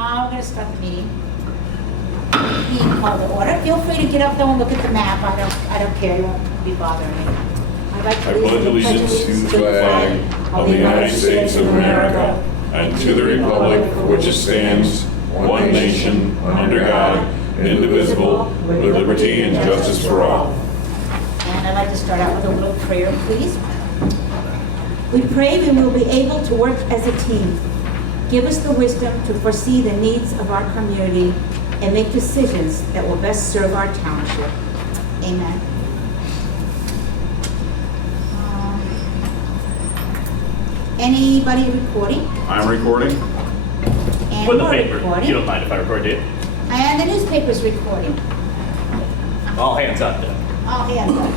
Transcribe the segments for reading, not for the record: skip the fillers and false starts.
We're going to start the meeting. Meeting called to order. Feel free to get up though and look at the map. I don't care. You won't be bothering me. I'd like I pledge allegiance to the flag of the United States of America and to the republic for which it stands, one nation, under God, indivisible, with liberty and justice for all. And I'd like to start out with a little prayer, please. We pray we will be able to work as a team. Give us the wisdom to foresee the needs of our community and make decisions that will best serve our township. Amen. Anybody recording? I'm recording. And Put the we're paper. recording. You don't mind if I record it? And the newspaper's recording. All hands up then. All hands up.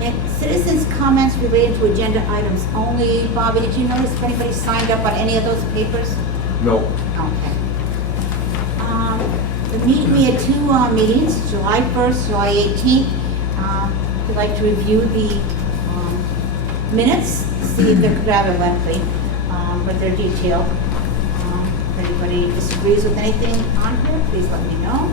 And citizens' comments related to agenda items only. Bobby, did you notice if anybody signed up on any of those papers? No. Okay. We had two meetings, July 1st, July 18th. We'd like to review the minutes, see if they're rather lengthy, but they're detailed. If anybody disagrees with anything on here, please let me know.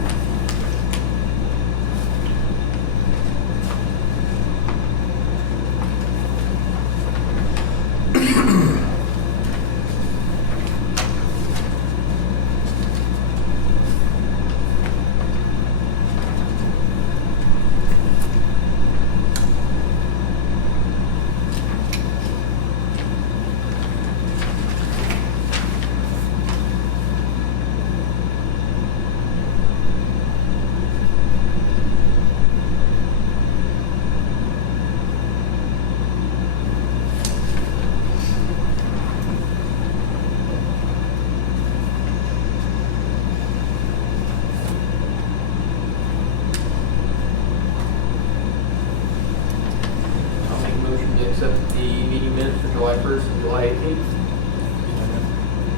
I'll make a motion to accept the meeting minutes for July 1st and July 18th.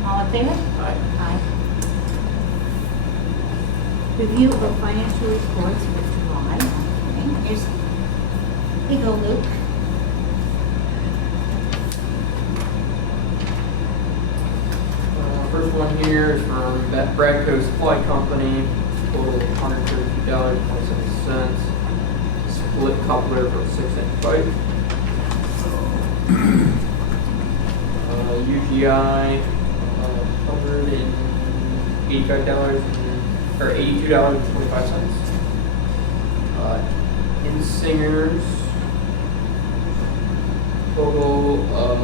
All in favor? Aye. Aye. Review of financial reports for July. Okay, here's, here you go, Luke. First one here is from Bradco Supply Company, total of $132.27. Split coupler for a 6-inch pipe. UGI, $185 or $82.25. Insingers, total of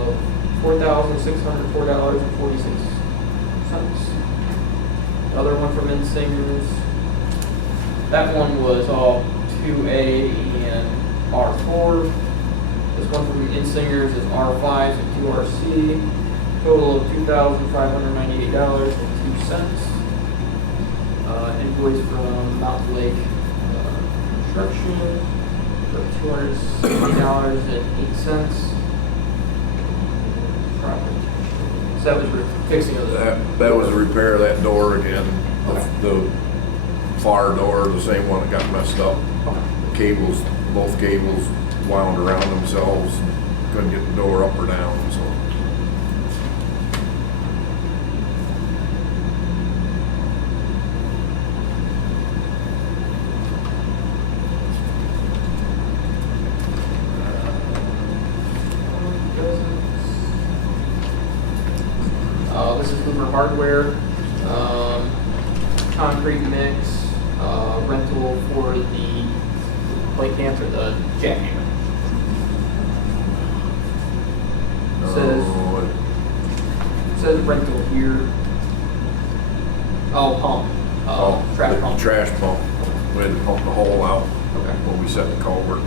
$4,604.46. Another one from Insingers. That one was all 2A and R4. This one from Insingers is R5s and 2RC. Total of $2,598.02. Invoice from Mountain Lake Construction for $260.08. So that was fixing of the. That was a repair of that door again, the fire door, the same one that got messed up. Cables, both cables wound around themselves, couldn't get the door up or down, so. This is Boomer Hardware, concrete mix, rental for the plate cams or the jackhammer. Says rental here. Oh, pump. Trash the pump. Trash pump, we had to pump the hole out Okay. when we set the culvert.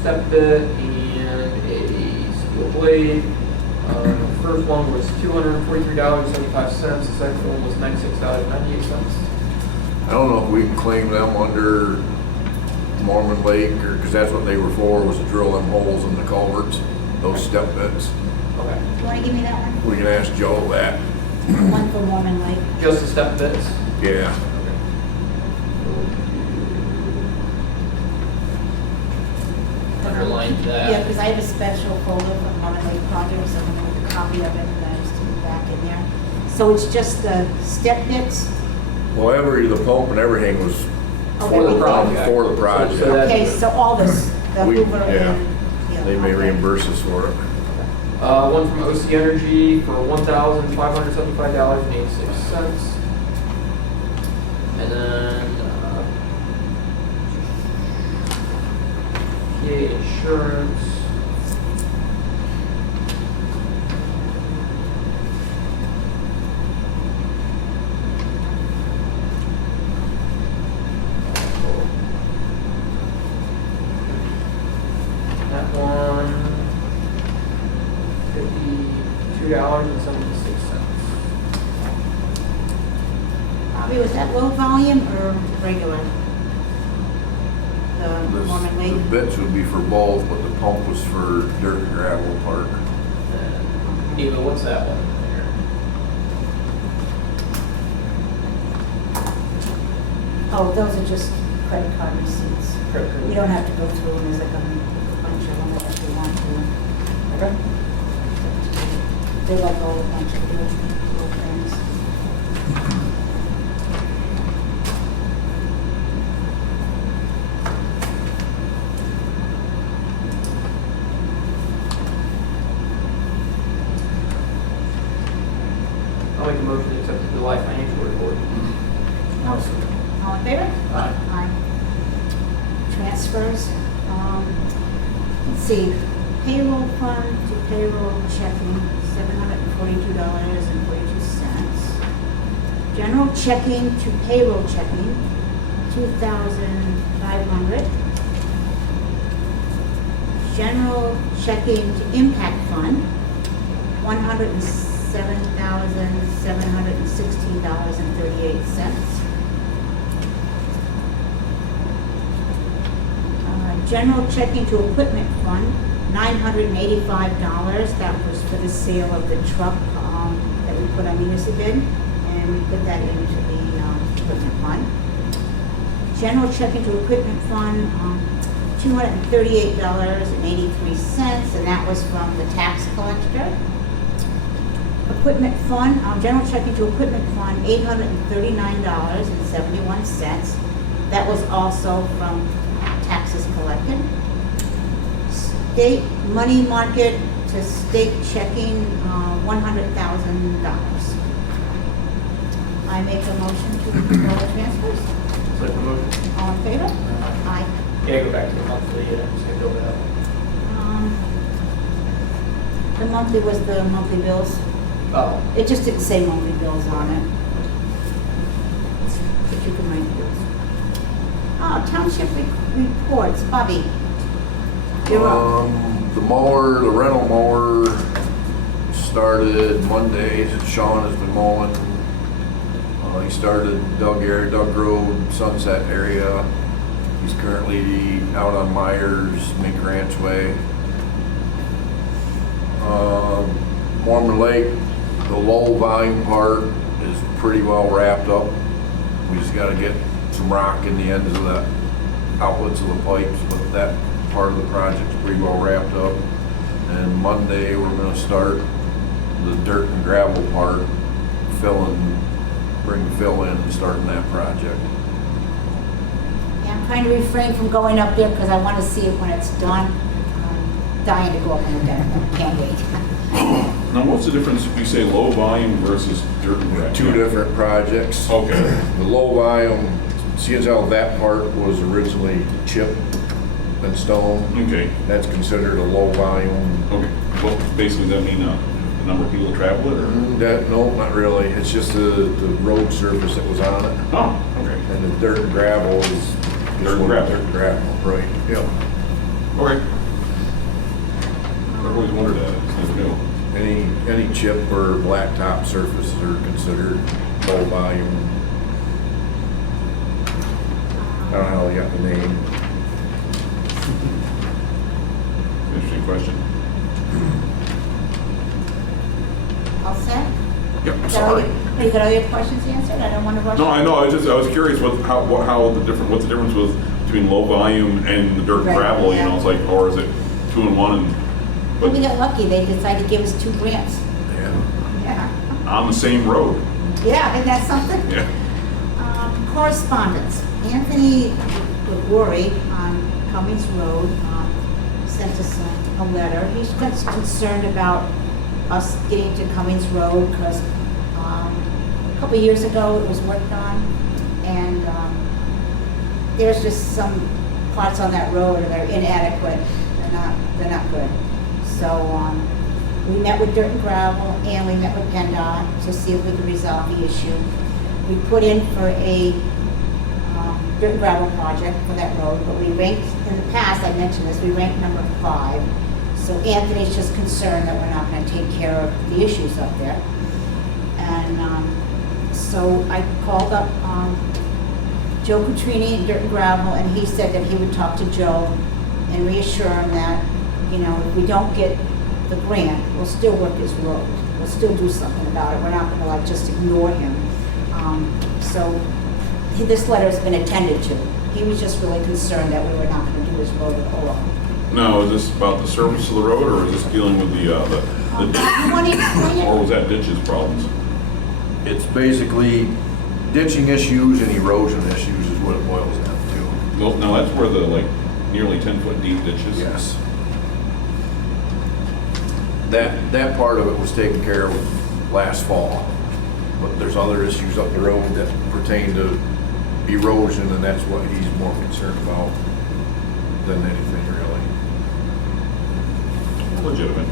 Step bit and a steel blade. The first one was $243.75. The second one was $96.98. I don't know if we can claim them under Mormon Lake, or, because that's what they were for, was to drill them holes in the culverts, those step bits. Okay. Do you want to give me that one? We can ask Joe that. One for Mormon Lake. Just the step bits. Yeah. Okay. underlined that. Yeah, because I have a special folder for Norman Lake project, so I'm gonna make a copy of it, and I just put it back in there. So it's just the step bits? Well, the pump and everything was Oh, For the everything. project. for the project. So that- Okay, so all this, the We- Hoover yeah. and. yeah, They may okay. reimburse us for it. One from OC Energy for $1,575.86. And then, PA Insurance. That one, $52.76. Bobby, was that low volume or regular? The Norman The Lake? bits would be for both, but the pump was for dirt and gravel part. Eva, what's that one there? Oh, those are just credit card receipts. Credit card. You don't have to go through them, there's like a bunch of them if you want to. Okay. They like all a bunch of little things. I'll make a motion to accept the July financial report. All in favor? Aye. Aye. Transfers, let's see, payroll fund to payroll checking, $742.42. General checking to payroll checking, $2,500. General checking to impact fund, $107,716.38. General checking to equipment fund, $985. That was for the sale of the truck that we put on municipal bid, and we put that into the equipment fund. General checking to equipment fund, $238.83, and that was from the tax collector. Equipment fund, general checking to equipment fund, $839.71. That was also from taxes collected. State money market to state checking, $100,000. I make a motion to approve all the transfers. Second motion. All in favor? Aye. Yeah, go back to the monthly, and I'm just gonna build it up. The monthly was the monthly bills. Oh, It just didn't say monthly bills on it. But you can write bills. Township reports, Bobby. You're up. The rental mower started Monday. Sean has been mowing. He started Doug Road, Sunset area. He's currently out on Myers, Mink Ranch Way. Mormon Lake, the low volume part is pretty well wrapped up. We just gotta get some rock in the ends of the outlets of the pipes, but that part of the project's pretty well wrapped up. And Monday, we're gonna start the dirt and gravel part, bring fill in and starting that project. Yeah, I'm trying to refrain from going up there because I want to see it when it's done. I'm dying to go up and look at it. Can't wait. Now, what's the difference if you say low volume versus dirt and gravel? Two different projects. Okay. The low volume, see as how that part was originally chip and stone, Okay. that's considered a low volume. Okay. Well, basically, does that mean the number of people that travel it, or? No, not really. It's just the road surface that was on it. Oh, okay. And the dirt and gravel is just Dirt and what- gravel. Dirt and gravel, right, yep. Okay. I've always wondered that. It's never new. Any chip or blacktop surfaces are considered low volume. I don't know how they got the name. Interesting question. All set? Yep, Is that all sorry. you got all your questions answered? I don't want to rush. No, I know. I was curious what's the difference was between low volume and the dirt and Right, gravel, you yeah. know, it's like, or is it 2 in 1? And But we but got lucky, they decided to give us 2 grants. Yeah. Yeah. on the same road, Yeah, isn't that something? yeah. Correspondence. Anthony Gregori on Cummings Road sent us a letter. He's concerned about us getting to Cummings Road because a couple years ago it was worked on, and there's just some parts on that road that are inadequate. They're not good. So we met with Dirt and Gravel and we met with PennDOT to see if we could resolve the issue. We put in for a dirt and gravel project for that road, but we ranked, in the past, I mentioned this, we ranked number 5. So Anthony's just concerned that we're not gonna take care of the issues up there. And so I called up Joe Petrini in Dirt and Gravel, and he said that he would talk to Joe and reassure him that, you know, if we don't get the grant, we'll still work his road. We'll still do something about it. We're not gonna like just ignore him. So this letter has been attended to. He was just really concerned that we were not gonna do his road at all. Now, is this about the surface of the road, or is this dealing with the You want to explain or it? was that ditches problems? It's basically ditching issues and erosion issues is what it boils down to. Well, now that's where the like nearly 10-foot deep ditches. Yes. That part of it was taken care of last fall, but there's other issues up the road that pertain to erosion, and that's what he's more concerned about than anything really. Legitimate.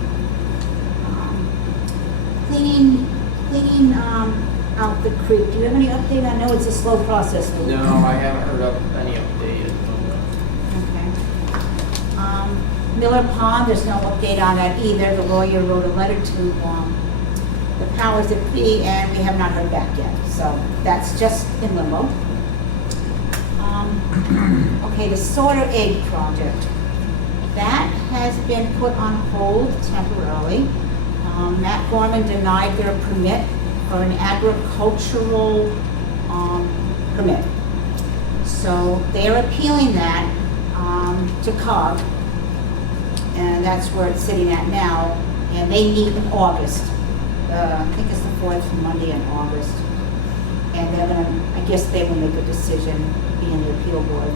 Cleaning out the creek. Do you have any update? I know it's a slow process. but- No, I haven't heard of any update at the moment. Okay. Miller Pond, there's no update on that either. The lawyer wrote a letter to the powers that be, and we have not heard back yet. So that's just in limbo. Okay, the Sorter Egg project. That has been put on hold temporarily. Matt Gorman denied their permit for an agricultural permit. So they're appealing that to COG, and that's where it's sitting at now. And they meet in August. I think it's the 4th Monday in August. And they're gonna, I guess they will make a decision, being the appeal board.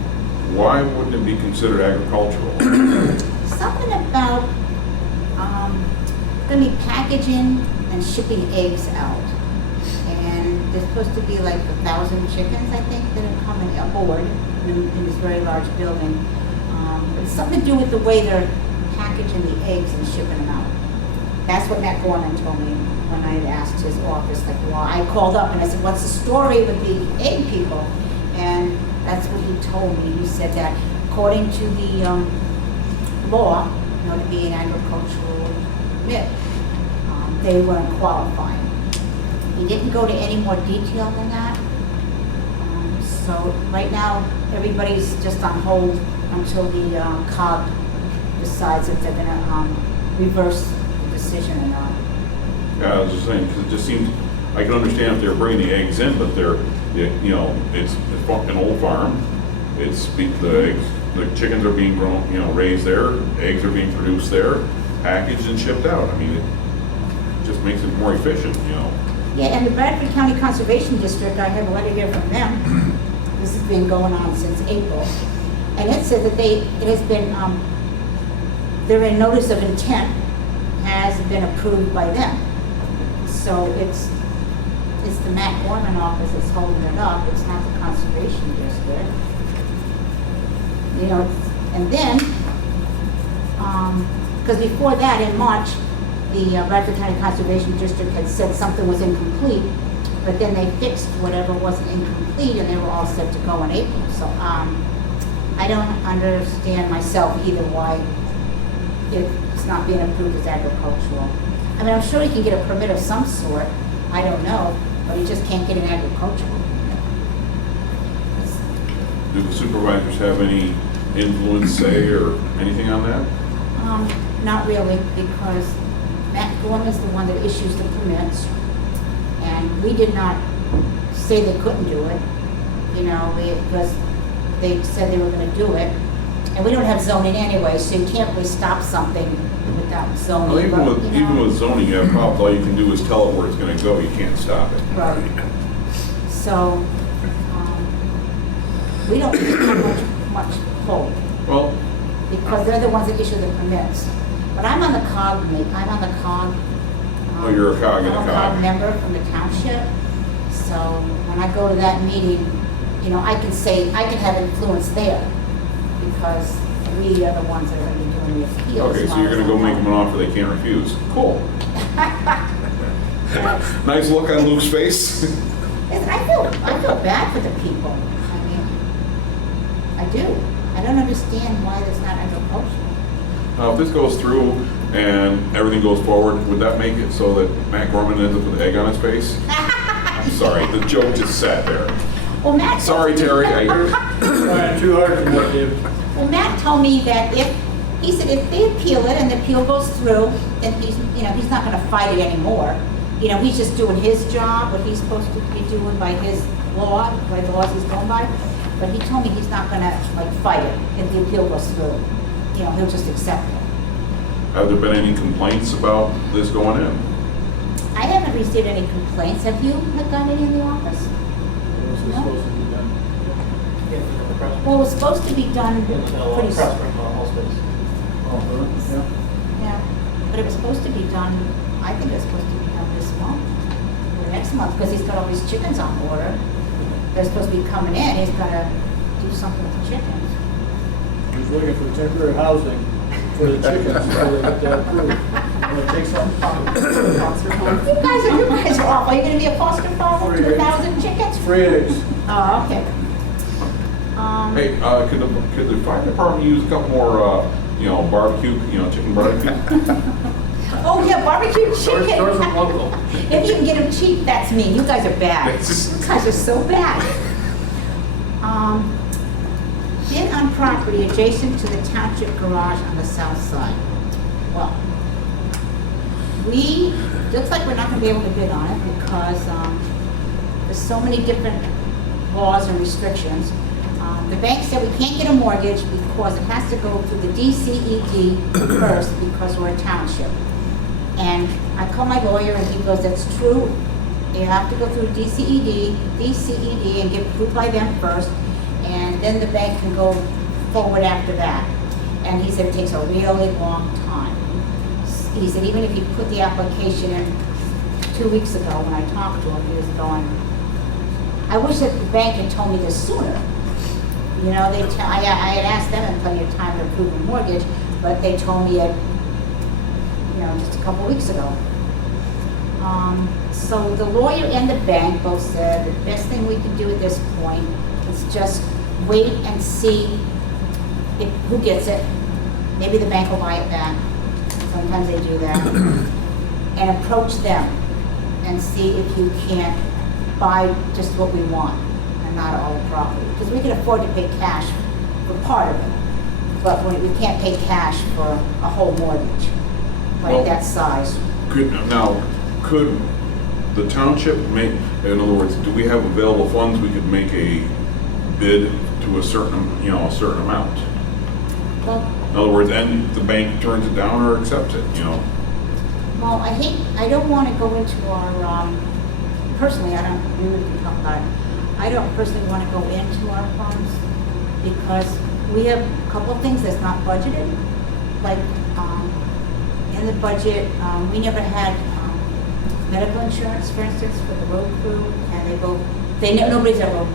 Why wouldn't it be considered agricultural? Something about, gonna be packaging and shipping eggs out. And there's supposed to be like 1,000 chickens, I think, that are coming aboard in this very large building. But it's something to do with the way they're packaging the eggs and shipping them out. That's what Matt Gorman told me when I had asked his office, like, well, I called up and I said, what's the story with the egg people? And that's what he told me. He said that according to the law, you know, to be an agricultural permit, they weren't qualifying. He didn't go to any more detail than that. So right now, everybody's just on hold until the COG decides if they're gonna reverse the decision or not. Yeah, I was just saying, because it just seems, I can understand if they're bringing the eggs in, but they're, you know, it's an old farm. The chickens are being grown, you know, raised there, eggs are being produced there, packaged and shipped out. I mean, it just makes it more efficient, you know. Yeah, and the Bradford County Conservation District, I have a letter here from them. This has been going on since April. And it said that it has been, their notice of intent has been approved by them. So it's the Matt Gorman office that's holding it up. It's not the Conservation District. You know, and then, because before that, in March, the Bradford County Conservation District had said something was incomplete, but then they fixed whatever wasn't incomplete, and they were all set to go in April. So I don't understand myself either why it's not being approved as agricultural. I mean, I'm sure he can get a permit of some sort. I don't know, but he just can't get an agricultural. Do the supervisors have any influence, say, or anything on that? Not really, because Matt Gorman is the one that issues the permits, and we did not say they couldn't do it. You know, because they said they were gonna do it. And we don't have zoning anyway, so you can't really stop something without zoning. Well, even but, with, you know. even with zoning, you have problems, all you can do is tell it where it's gonna go, you can't stop it. Right. So, we don't have much pull, Well, because they're the ones that issue the permits. But I'm on the COG, I'm on the COG. Oh, you're a cog in the I'm a cog. COG member from the township, so when I go to that meeting, you know, I can say, I can have influence there, because we are the ones that are gonna be doing the appeals. okay, so you're gonna go make them an offer they can't refuse. Cool. Nice look on Luke's face. I feel bad for the people. I mean, I do. I don't understand why that's not agricultural. Now, if this goes through and everything goes forward, would that make it so that Matt Gorman ends up with egg on his face? I'm sorry, the joke just sat there. Well, Matt. Sorry, Terry. Trying too hard to make it. Well, Matt told me that he said if they appeal it and the appeal goes through, then he's not gonna fight it anymore. You know, he's just doing his job, what he's supposed to be doing by his law, by the laws he's going by. But he told me he's not gonna like fight it if the appeal goes through. You know, he'll just accept it. Have there been any complaints about this going in? I haven't received any complaints. Have you gotten any in the office? This is supposed to be done. Well, it was supposed to be done pretty soon. Oh, really? Yeah. Yeah, but it was supposed to be done, I think it was supposed to be done this month, or next month, because he's got all these chickens on order. They're supposed to be coming in, he's gotta do something with the chickens. He's looking for temporary housing for the chickens until they get that approved. It'll take some time. You guys are awful. Are you gonna be a foster father to 1,000 chickens? 3 eggs. Oh, okay. Hey, could the fire department use a couple more, barbecue, chicken barbecue? Oh, yeah, barbecue chicken. Stores are local. If you can get them cheap, that's me. You guys are bad. You guys are so bad. Bid on property adjacent to the township garage on the south side. Well, looks like we're not gonna be able to bid on it because there's so many different laws and restrictions. The bank said we can't get a mortgage because it has to go through the DCED first because we're a township. And I called my lawyer and he goes, that's true. You have to go through DCED and get approved by them first. And then the bank can go forward after that. And he said it takes a really long time. He said even if you put the application in 2 weeks ago when I talked to him, he was going, I wish that the bank had told me this sooner. You know, I had asked them in plenty of time to approve a mortgage, but they told me it, just a couple weeks ago. So the lawyer and the bank both said the best thing we can do at this point is just wait and see who gets it. Maybe the bank will buy it back. Sometimes they do that. And approach them and see if you can't buy just what we want and not all the property. Because we can afford to pay cash for part of it, but we can't pay cash for a whole mortgage, like that size. Could the township make, in other words, do we have available funds we could make a bid to a certain amount? Well, In other words, and the bank turns it down or accepts it, well, I don't want to go into our, personally, we would talk about it. I don't personally want to go into our funds because we have a couple of things that's not budgeted. Like, in the budget, we never had medical insurance, for instance, for the road crew, and nobody's ever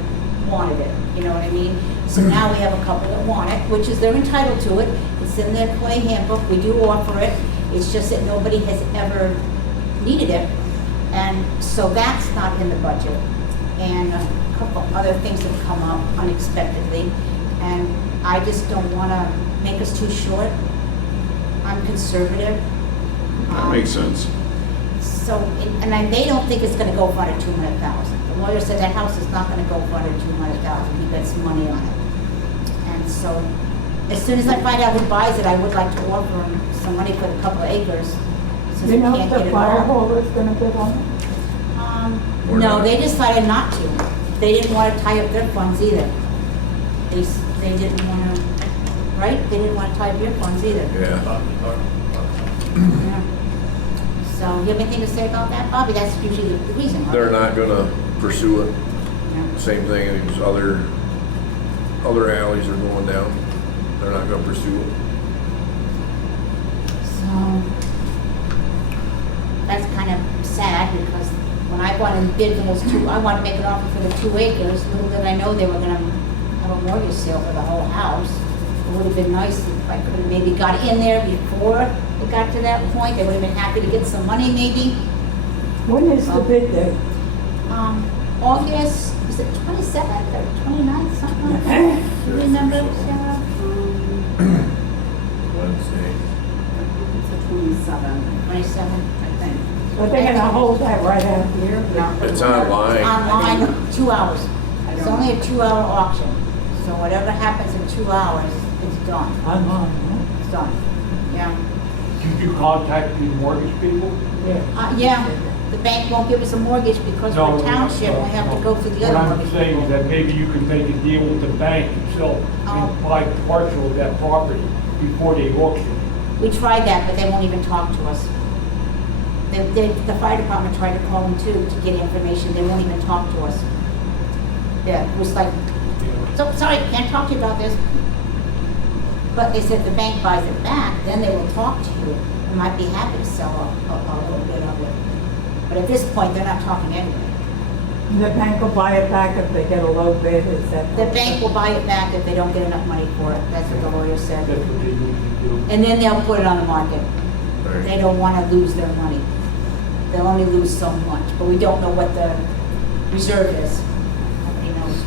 wanted it, you know what I mean? So now we have a couple that want it, which is they're entitled to it. It's in their employee handbook, we do offer it. It's just that nobody has ever needed it. And so that's not in the budget. And a couple other things have come up unexpectedly. And I just don't want to make us too short. I'm conservative. That makes sense. So, they don't think it's going to go for under 200,000. The lawyer said that house is not going to go for under 200,000. He bets money on it. And so, as soon as I find out who buys it, I would like to offer him some money for the couple of acres. Since we can't get it all. is gonna bid on it? No, they decided not to. They didn't want to tie up their funds either. they didn't wanna, right? They didn't wanna tie up your funds either. Yeah. Yeah. So, you have anything to say about that, Bobby? That's usually the reason, right? They're not gonna pursue it. Yeah. Same thing as other alleys are going down. They're not gonna pursue it. So, that's kind of sad because when I went and bid for those two, I wanted to make an offer for the 2 acres. Little did I know they were gonna have a mortgage sale for the whole house. It would have been nice if I could have maybe got in there before it got to that point. They would have been happy to get some money maybe. When is the bid date? August, is it 27th or 29th, something like that? Do you remember, Sarah? Wednesday. It's the 27th, 27th, I think. But they're gonna hold that right out here? no. It's online. Online, 2 hours. I It's don't- only a 2-hour auction. So whatever happens in 2 hours, it's done. Online, It's done. Yeah. Did you contact the mortgage people? huh? Yeah, the bank won't give us a mortgage because we're a township, we have to go through the What other I'm mortgage. saying is that maybe you could make a deal with the bank itself Oh. and buy partial of that property before they auction. We tried that, but they won't even talk to us. The fire department tried to call them too, to get information, they won't even talk to us. Yeah, it was like, so, sorry, can't talk to you about this. But they said if the bank buys it back, then they will talk to you, and might be happy to sell a little bit of it. But at this point, they're not talking anyway. The bank will buy it back if they get a low bid, is that? The bank will buy it back if they don't get enough money for it, that's what the lawyer said. That's what they usually do. And then they'll put it on the market. Right. They don't want to lose their money. They'll only lose so much, but we don't know what the reserve is. Nobody knows.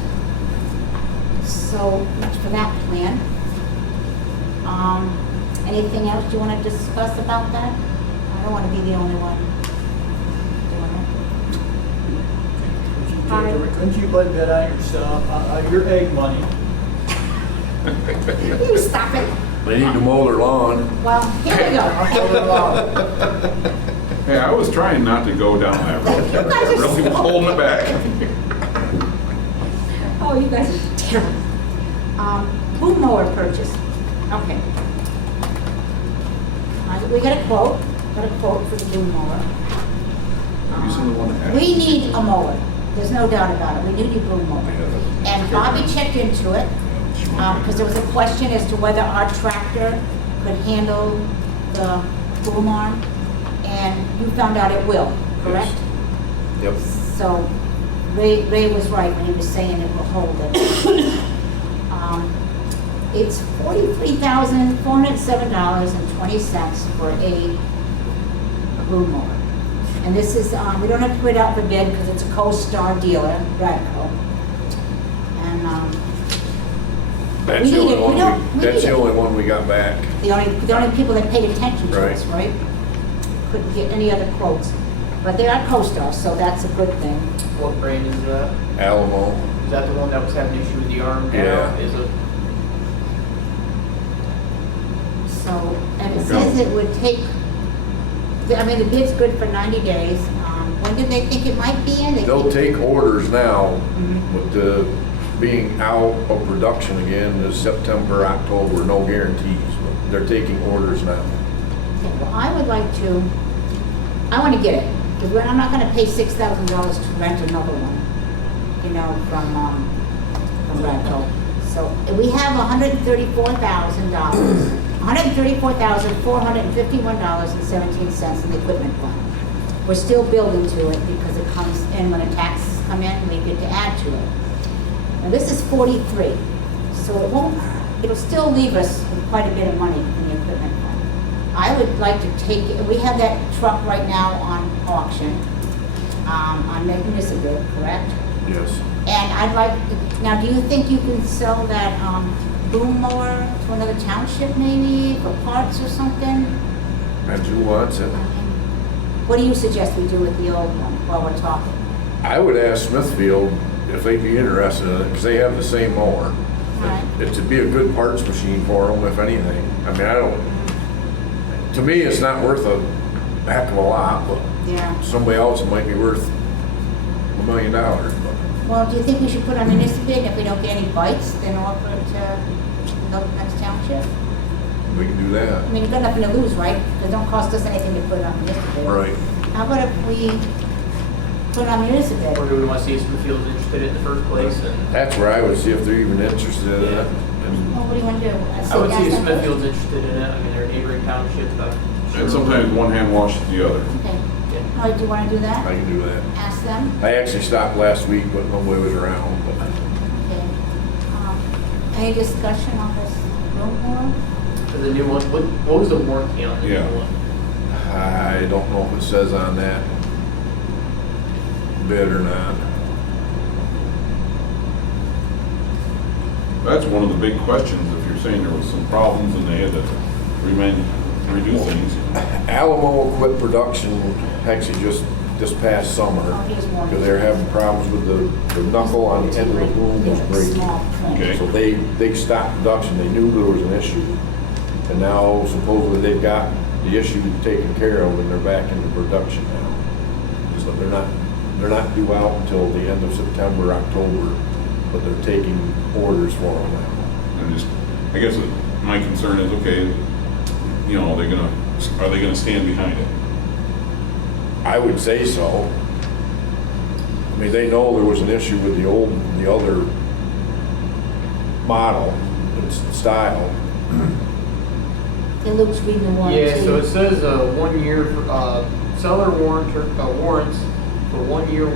So much for that plan. Anything else you want to discuss about that? I don't want to be the only one doing it. Couldn't you put that on yourself, your egg money? You stop it. They need to mow their lawn. Well, here we go. Hey, I was trying not to go down that road. You guys are Really was holding it back. Oh, you guys are terrible. Boom mower purchase. Okay. We got a quote for the boom mower. Have you seen the one that had- We need a mower. There's no doubt about it. We need a boom mower. And Bobby checked into it, because there was a question as to whether our tractor could handle the boom arm. And you found out it will, correct? Yep. So Ray was right when he was saying it will hold it. It's $43,407.20 for a boom mower. And this is, we don't have to put it out for bid because it's a Co-Star dealer, Radco. And That's We the need only it. We one, don't- we that's need the it. only one we got back. the only people that paid attention to Right. us, right? Couldn't get any other quotes. But they are Co-Star, so that's a good thing. What brand is that? Alamo. Is that the one that was having issue with the arm now? Yeah. Is it? So, and it says it would take, I mean, the bid's good for 90 days. When did they think it might be in? They They'll think- take orders now, Mhm. with the being out of production again this September, October, no guarantees, but they're taking orders now. Okay, well, I would like to, I want to get it, because I'm not going to pay $6,000 to rent another one, you know, from Radco. So we have $134,000, $134,451.17 in the equipment fund. We're still building to it because it comes in when the taxes come in, we get to add to it. Now this is 43, so it'll still leave us with quite a bit of money in the equipment fund. I would like to take, we have that truck right now on auction, on municipal, correct? Yes. And I'd like, now do you think you can sell that boom mower to another township maybe, for parts or something? That's who wants it. What do you suggest we do with the old one while we're talking? I would ask Smithfield if they'd be interested in it, because they have the same mower. Right. It'd be a good parts machine for them, if anything. I mean, I don't, to me, it's not worth a heck of a lot, but Yeah. somebody else it might be worth $1 million, but Well, do you think we should put on municipal bid, and if we don't get any bites, then offer it to the next township? We can do that. I mean, you've got nothing to lose, right? It don't cost us anything to put it on municipal bid. Right. How about if we put it on municipal bid? Or do we want to see if Smithfield's interested in the first place? And That's where I would see if they're even interested in it. Well, what do you want to do? I would see if ask them Smithfield's interested in it. I mean, they're a neighboring township. And sometimes one hand washes the other. first? Okay. All right, do you want to do I that? can do that. Ask them? I actually stopped last week, but nobody was around, but Okay. Any discussion on this room more? For the new one, what was the warranty on the Yeah. new one? I don't know if it says on that bid or not. That's one of the big questions, if you're saying there was some problems and they had to redo things. Alamo quit production actually just this past summer Oh, here's one. because they were having problems with the knuckle on the end of the boom was Yeah, breaking. small print. Okay. So they stopped production. They knew there was an issue. And now supposedly they've got the issue taken care of and they're back into production now. So they're not due out until the end of September, October, but they're taking orders for them now. I guess my concern is, okay, you know, are they gonna stand behind it? I would say so. I mean, they know there was an issue with the other model, it's style. It looks reading the warranty. Yeah, so it says 1 year seller warrants for 1 year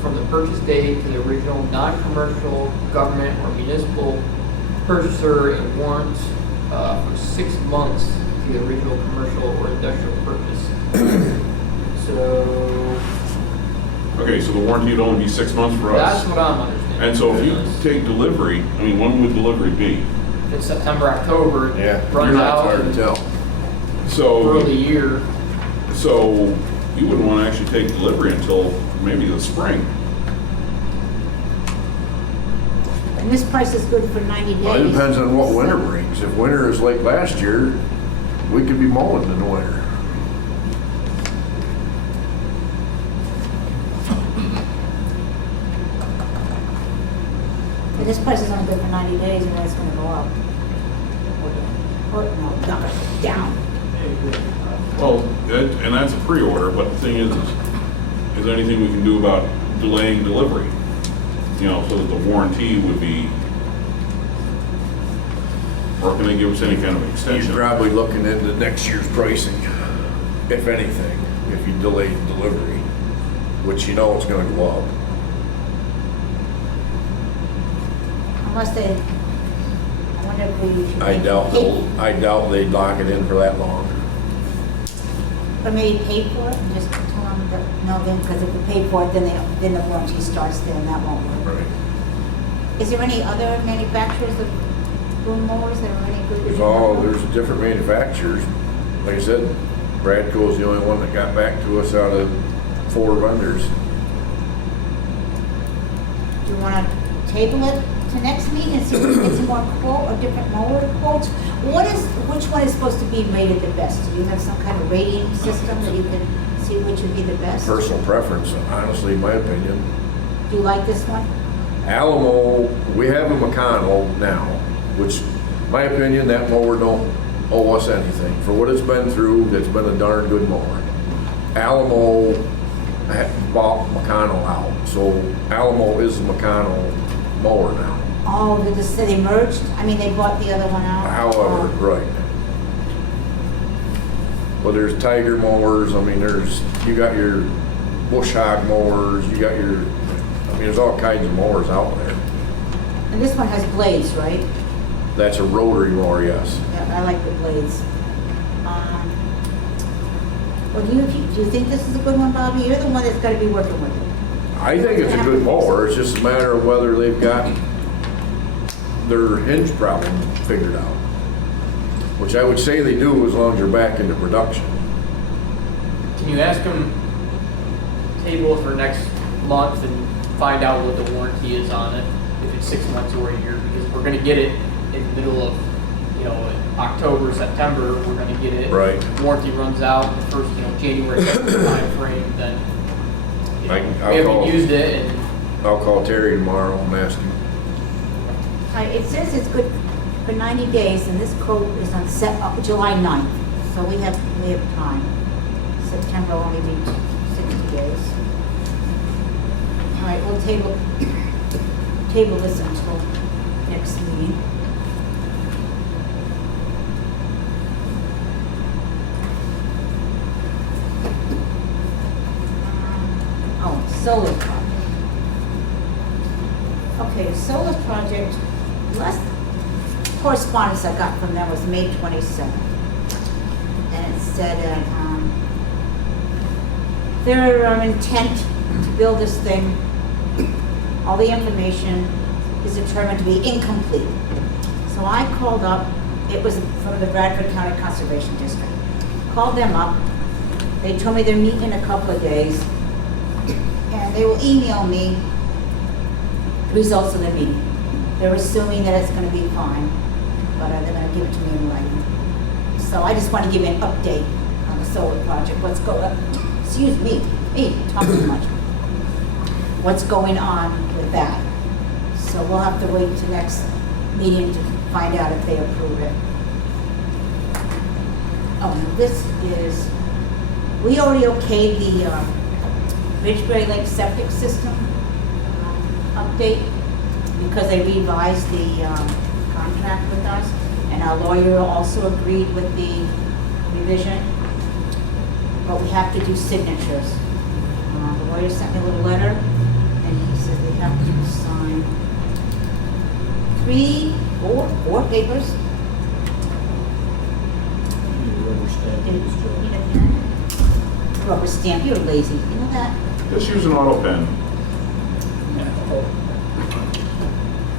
from the purchase date to the original non-commercial government or municipal purchaser, and warrants for 6 months to the original commercial or industrial purchase. So Okay, so the warranty would only be 6 months for us? that's what I'm understanding. And so if you take delivery, I mean, when would delivery be? If it's September, October, Yeah, it you're runs not out hard to tell. So, early year. so you wouldn't wanna actually take delivery until maybe the spring. And this price is good for 90 days. Well, it depends on what winter brings. If winter is like last year, we could be mowing in the winter. And this price is only good for 90 days, and then it's gonna go up. Or, no, down. Well, and that's a pre-order, but the thing is there anything we can do about delaying delivery? You know, so that the warranty would be, or can they give us any kind of extension? You're probably looking into next year's pricing, if anything, if you delay delivery, which you know it's gonna go up. Unless they, I wonder if we should. I doubt they'd lock it in for that long. Or maybe pay for it and just tell them that, no, then, because if we pay for it, then the warranty starts there, and that won't work. Right. Is there any other manufacturers of boom mowers that are any good? There's different manufacturers. Like I said, Bradco's the only one that got back to us out of 4 vendors. Do you want to table it to next meeting and see if we can get some more quote or different mower quotes? Which one is supposed to be rated the best? Do you have some kind of rating system that you can see which would be the best? Personal preference, honestly, in my opinion. Do you like this one? Alamo, we have a McConnell now, which, my opinion, that mower don't owe us anything. For what it's been through, it's been a darn good mower. Alamo bought McConnell out, so Alamo is the McConnell mower now. Oh, they merged? I mean, they bought the other one out? However, right. But there's Tiger mowers, I mean, you got your bush hog mowers, there's all kinds of mowers out there. And this one has blades, right? That's a rotary mower, yes. Yeah, I like the blades. Well, do you think this is a good one, Bobby? You're the one that's got to be working with it. I think it's a good mower, it's just a matter of whether they've got their hinge problem figured out. Which I would say they do as long as you're back into production. Can you ask them table it for next month and find out what the warranty is on it, if it's 6 months or a year? Because if we're gonna get it in the middle of, October, September, we're gonna get it. Right. Warranty runs out in the first, January, February timeframe, then, you I- know, I'll we haven't call. used it and I'll call Terry tomorrow and ask him. It says it's good for 90 days, and this quote is on July 9th, so we have time. September will only be 60 days. All right, we'll table this until next meeting. Oh, solar project. Okay, solar project, last correspondence I got from them was May 27th. And it said, their intent to build this thing, all the information is determined to be incomplete. So I called up, it was from the Bradford County Conservation District. Called them up, they told me they're meeting in a couple of days, and they will email me results of the meeting. They're assuming that it's gonna be fine, but they're gonna give it to me in writing. So I just want to give you an update on the solar project, what's going, excuse me, talking too much. What's going on with that. So we'll have to wait till next meeting to find out if they approve it. Oh, and this is, we already okayed the Ridgebury Lake septic system update because they revised the contract with us, and our lawyer also agreed with the revision. But we have to do signatures. The lawyer sent me a little letter, and he said we have to sign four papers. Rubber stamp Need this job. a pen? Rubber stamp, you're lazy, you know that? Just use an auto pen.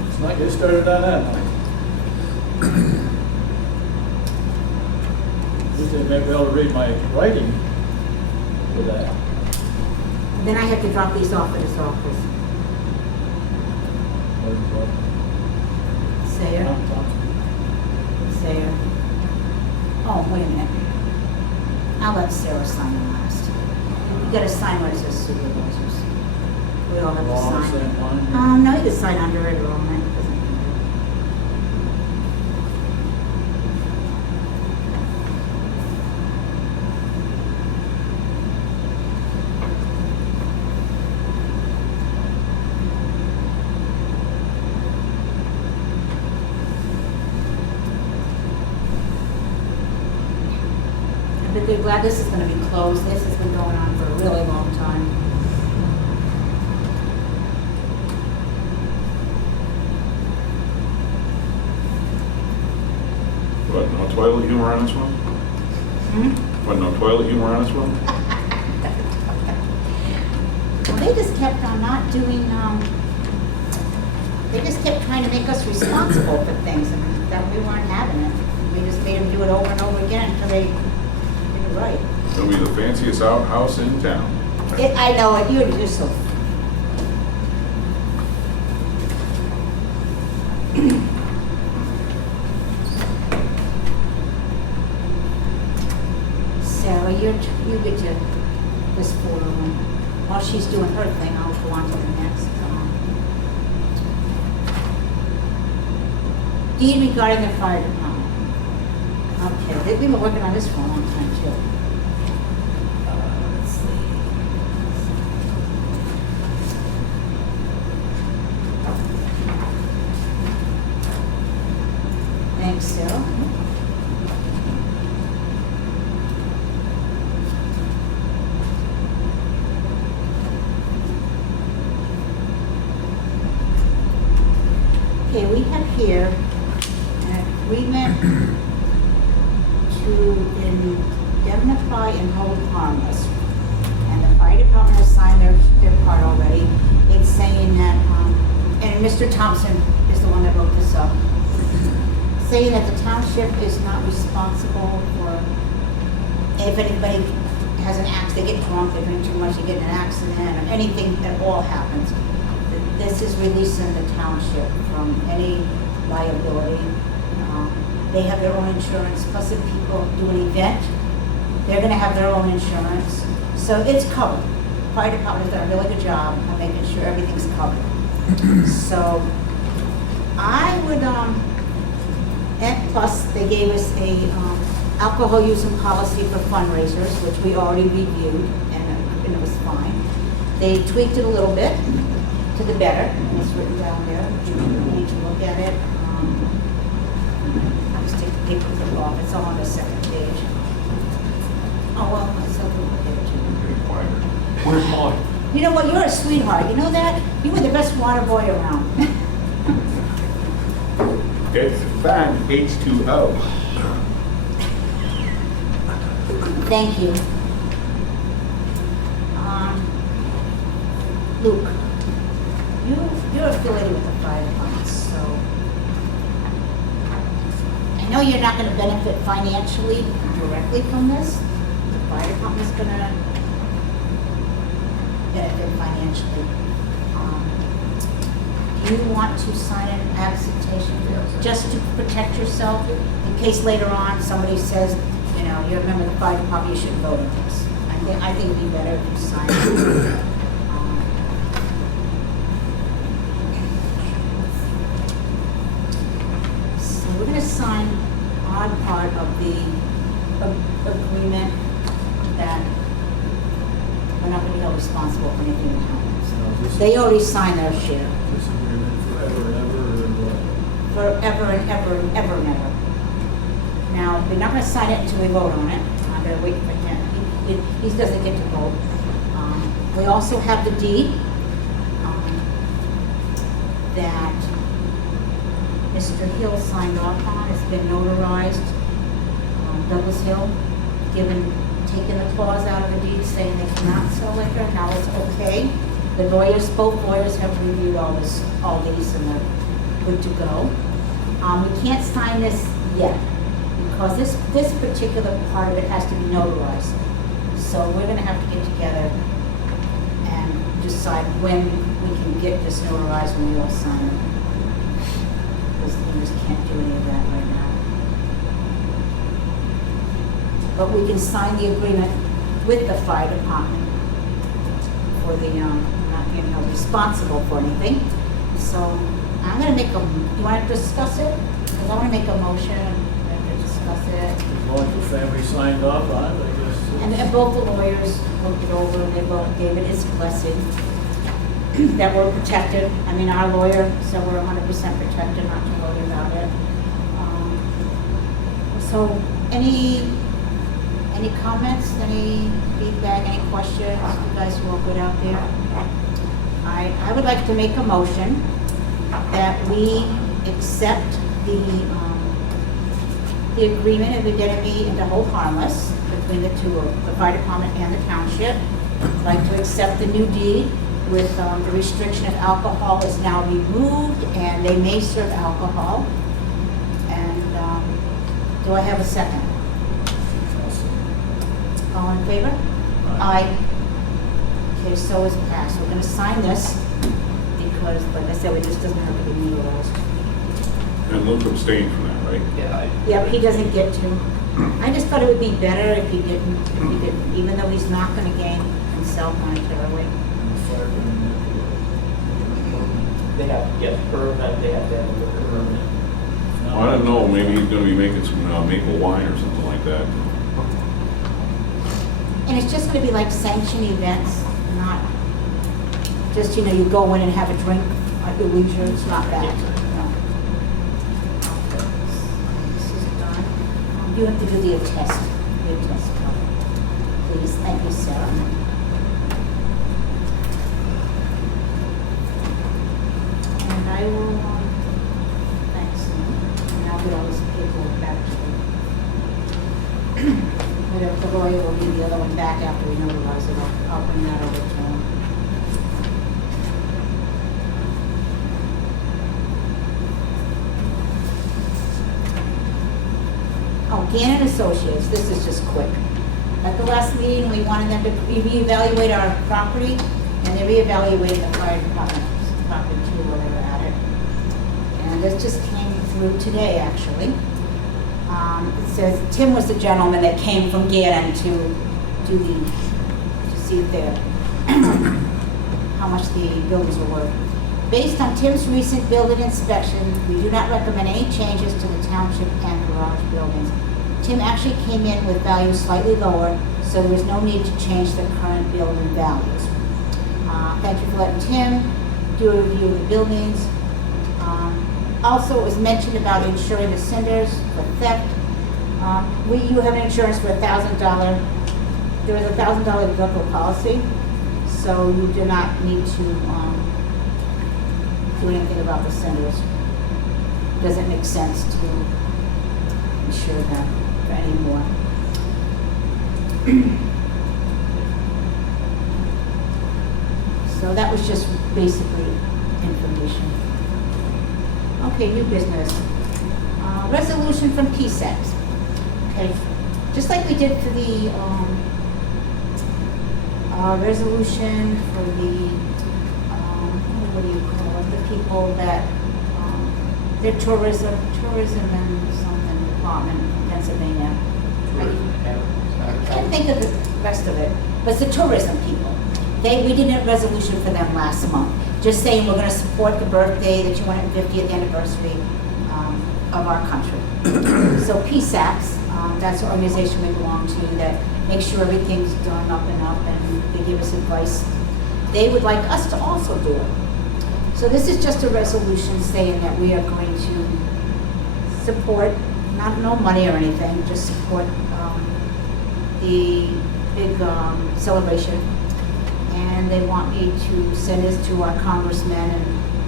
Let's not get started on that now. At least they may be able to read my writing for that. Then I have to drop these off at his office. Sayer, Sayer. Oh, wait a minute. I'll let Sarah sign it last. You gotta sign what it says supervisors. We all have to All on the sign. same line? No, you can sign under it or on it. Doesn't matter. But they're glad this is gonna be closed. This has been going on for a really long time. What, no toilet humor on this one? What, no toilet humor on this one? Well, they just kept on not doing, they just kept trying to make us responsible for things, and that we weren't having it. We just made them do it over and over again until they did it right. It'll be the fanciest outhouse in town. I know it, you're so. Sarah, you get to this photo one. While she's doing her thing, I'll go on to the next. Deed regarding the fire department. Okay, they've been working on this for a long time too. Let's see. Thanks, Sarah. Okay, we have here an agreement to indemnify and hold harmless. And the fire department has signed their part already. It's saying that, and Mr. Thompson is the one that wrote this up, saying that the township is not responsible for, if anybody has an accident, they get drunk, they drink too much, they get in an accident, or anything at all happens. This is releasing the township from any liability. They have their own insurance, plus if people do an event, they're gonna have their own insurance. So it's covered. fire department has done a really good job of making sure everything's covered. So I would, and plus they gave us a alcohol use and policy for fundraisers, which we already reviewed, and it was fine. They tweaked it a little bit to the better, and it's written down there, but you need to look at it. I'll just take the paper clip off, it's all on the second page. Oh, well, myself will look at it too. Where's mine? You know what, you're a sweetheart, you know that? You were the best water boy around. It's fun, H2O. Thank you. Luke, you're affiliated with the fire department, so I know you're not gonna benefit financially directly from this. The fire department's gonna benefit financially. Do you want to sign an absentation just to protect yourself in case later on somebody says, you know, you're a member of the fire department, you shouldn't vote on this? I think it'd be better if you sign it. So we're gonna sign on part of the agreement that we're not gonna be held responsible for anything that happens. They already signed their share. This agreement forever and ever, or what? Forever and ever and ever and ever. Now, we're not gonna sign it until we vote on it. I'm gonna wait for him. He doesn't get to vote. We also have the deed that Mr. Hill signed off on. It's been notarized. Douglas Hill, taking the clause out of the deed saying they cannot sell liquor. Now it's okay. The lawyers, both lawyers have reviewed all these, and they're good to go. We can't sign this yet because this particular part of it has to be notarized. So we're gonna have to get together and decide when we can get this notarized when we all sign it. Because we just can't do any of that right now. But we can sign the agreement with the fire department for the, not being held responsible for anything. So I'm gonna make you wanna discuss it? Because I wanna make a motion and discuss it. As long as the family signed off on it, I guess. And both the lawyers looked it over, and they both gave it his blessing that we're protected. I mean, our lawyer said we're 100% protected, not to worry about it. So any comments, any feedback, any questions? You guys are all good out there? I would like to make a motion that we accept the agreement of indemnity and to hold harmless between the two, the fire department and the township. I'd like to accept the new deed with the restriction of alcohol is now removed and they may serve alcohol. And do I have a second? All in favor? Aye. Okay, so is passed. We're gonna sign this because, like I said, it just doesn't have to be utilized. And Luke abstained from that, right? Yeah, Yep, he doesn't get to. I just thought it would be better if he didn't, even though he's not gonna gain himself monetarily. they have, yes, per event, they have to have a liquor permit. Well, I don't know, maybe he's gonna be making some maple wine or something like that. And it's just gonna be like sanctioned events, not just, you know, you go in and have a drink at your leisure, it's not that, no. This is done. You have to do the attest, please, thank you, Sarah. And I will, thanks, and I'll get all this paperwork back to you. The lawyer will give the other one back after we notarize it. I'll bring that over to him. Oh, Gannon Associates, this is just quick. At the last meeting, we wanted them to reevaluate our property, and they reevaluated the fire department's property too, where they were at it. And this just came through today, actually. It says, Tim was the gentleman that came from Gannon to see if they're how much the buildings were worth. Based on Tim's recent building inspection, we do not recommend any changes to the township and garage buildings. Tim actually came in with values slightly lower, so there is no need to change the current building values. Thank you for letting Tim do a review of the buildings. Also, it was mentioned about insuring the cinders for theft. You have an insurance for $1,000. There is a $1,000 deductible policy, so you do not need to do anything about the cinders. Doesn't make sense to insure them for any more. So that was just basically information. Okay, new business. Resolution from PSEX. Okay, just like we did for the resolution for the, what do you call it, the people that, their tourism and something department in Pennsylvania. I can't think of the rest of it, but it's the tourism people. We did a resolution for them last month, just saying we're gonna support the birthday, the 250th anniversary of our country. So PSACs, that's the organization we belong to that makes sure everything's done up and up, and they give us advice. They would like us to also do it. So this is just a resolution saying that we are going to support, no money or anything, just support the big celebration. And they want me to send this to our congressmen, and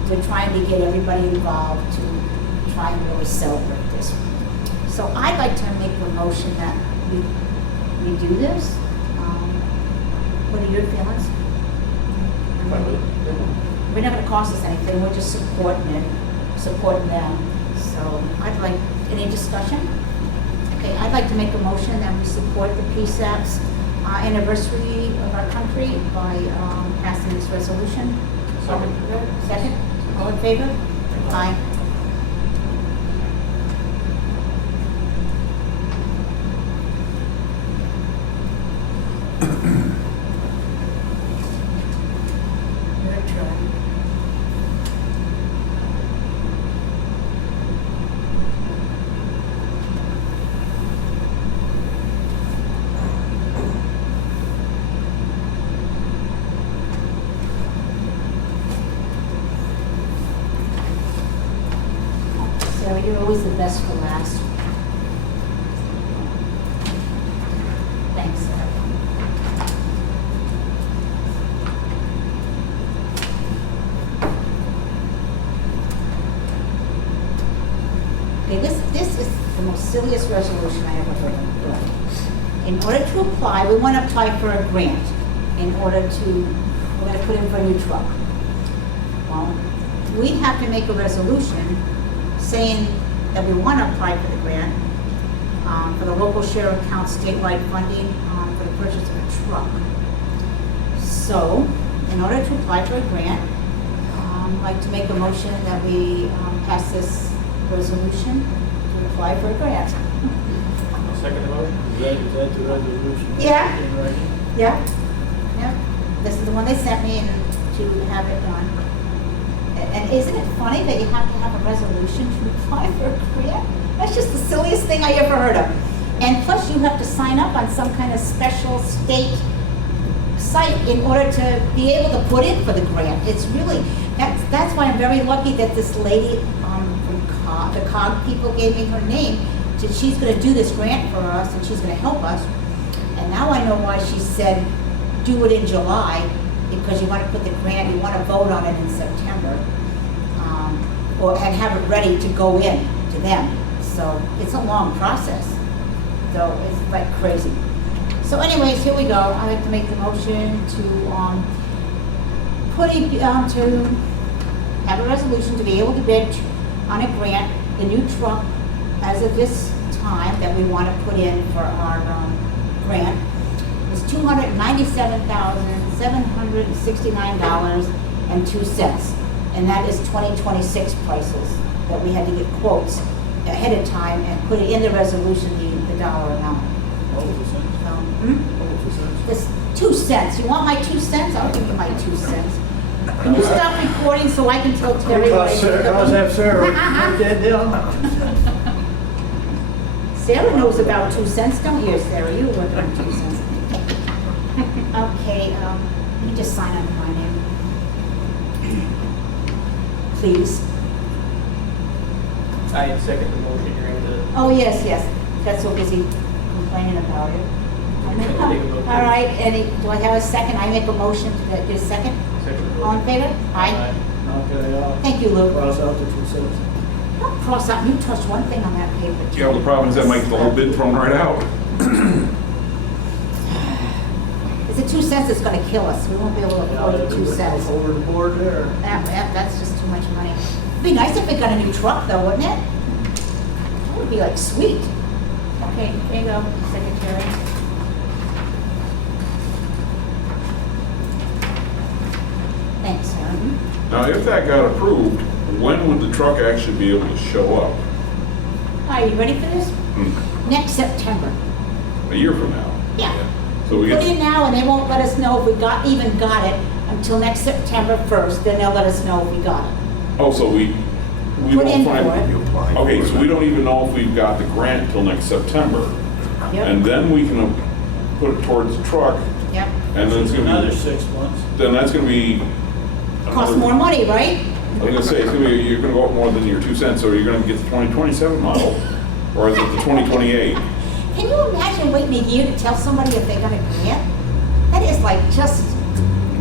they're trying to get everybody involved to try and really celebrate this. So I'd like to make a motion that we do this. What are your feelings? We're not gonna cost us anything, we're just supporting them. So I'd like, any discussion? Okay, I'd like to make a motion that we support the PSAP's anniversary of our country by passing this resolution. Second? All in favor? Aye. Your turn. Sarah, you're always the best for last. Thanks, Sarah. Okay, this is the most silliest resolution I ever heard of. In order to apply, we want to apply for a grant. We're going to put in for a new truck. Well, we have to make a resolution saying that we want to apply for the grant for the local share account statewide funding for the purchase of a truck. So, in order to apply for a grant, I'd like to make a motion that we pass this resolution to apply for a grant. I'll second the motion. Is that the resolution? Yeah. In writing? Yeah, yeah. This is the one they sent me, and to have it done. And isn't it funny that you have to have a resolution to apply for a grant? That's just the silliest thing I ever heard of. And plus, you have to sign up on some kind of special state site in order to be able to put in for the grant. It's really, that's why I'm very lucky that this lady from the COG people gave me her name. She's going to do this grant for us, and she's going to help us. And now I know why she said, do it in July, because you want to put the grant, you want to vote on it in September, and have it ready to go in to them. So it's a long process, though it's like crazy. So anyways, here we go. I'd like to make the motion to to have a resolution to be able to bid on a grant, the new truck, as of this time that we want to put in for our grant is $297,769.02. And that is 2026 prices that we had to get quotes ahead of time and put it in the resolution, the dollar amount. What was the sentence? So, What was the sentence? this 2 cents. You want my 2 cents? I'll give you my 2 cents. Can you stop recording so I can tell Terry what I think of How's him? that, Sarah? Write that down. Sarah knows about 2 cents, don't you, Sarah? You work on 2 cents. Okay, let me just sign under my name. Please. I second the motion, you're able to. Oh, yes, yes. Got so busy complaining about it. All right, do I have a second? I make a motion to get a second. All in favor? Aye. Okay, Thank you, Lou. cross out the 2 cents. Don't cross out, you touched one thing on that paper. Yeah, well, the problem is that makes the whole bid thrown right out. It's the 2 cents that's gonna kill us. We won't be able to afford the 2 cents. Over the board there. That's just too much money. It'd be nice if we got a new truck though, wouldn't it? That would be like sweet. Okay, there you go, Secretary. Thanks, Sarah. Now, if that got approved, when would the truck actually be able to show up? Are you ready for this? Next September. A year from now? Yeah. So we Put in get, now and they won't let us know if we even got it until next September 1st. Then they'll let us know if we got it. oh, so we Put in don't for find. it. You apply Okay, for so it. we don't even know if we've got the grant till next September. Yep, And then we can put it towards the truck, yep. and then it's gonna Another be, 6 months. then that's gonna be. Costs more money, right? I was gonna say, it's gonna be, you're gonna go up more than your 2 cents, so you're gonna get the 2027 model, or is it the 2028? Can you imagine waiting a year to tell somebody if they got a grant? That is like just,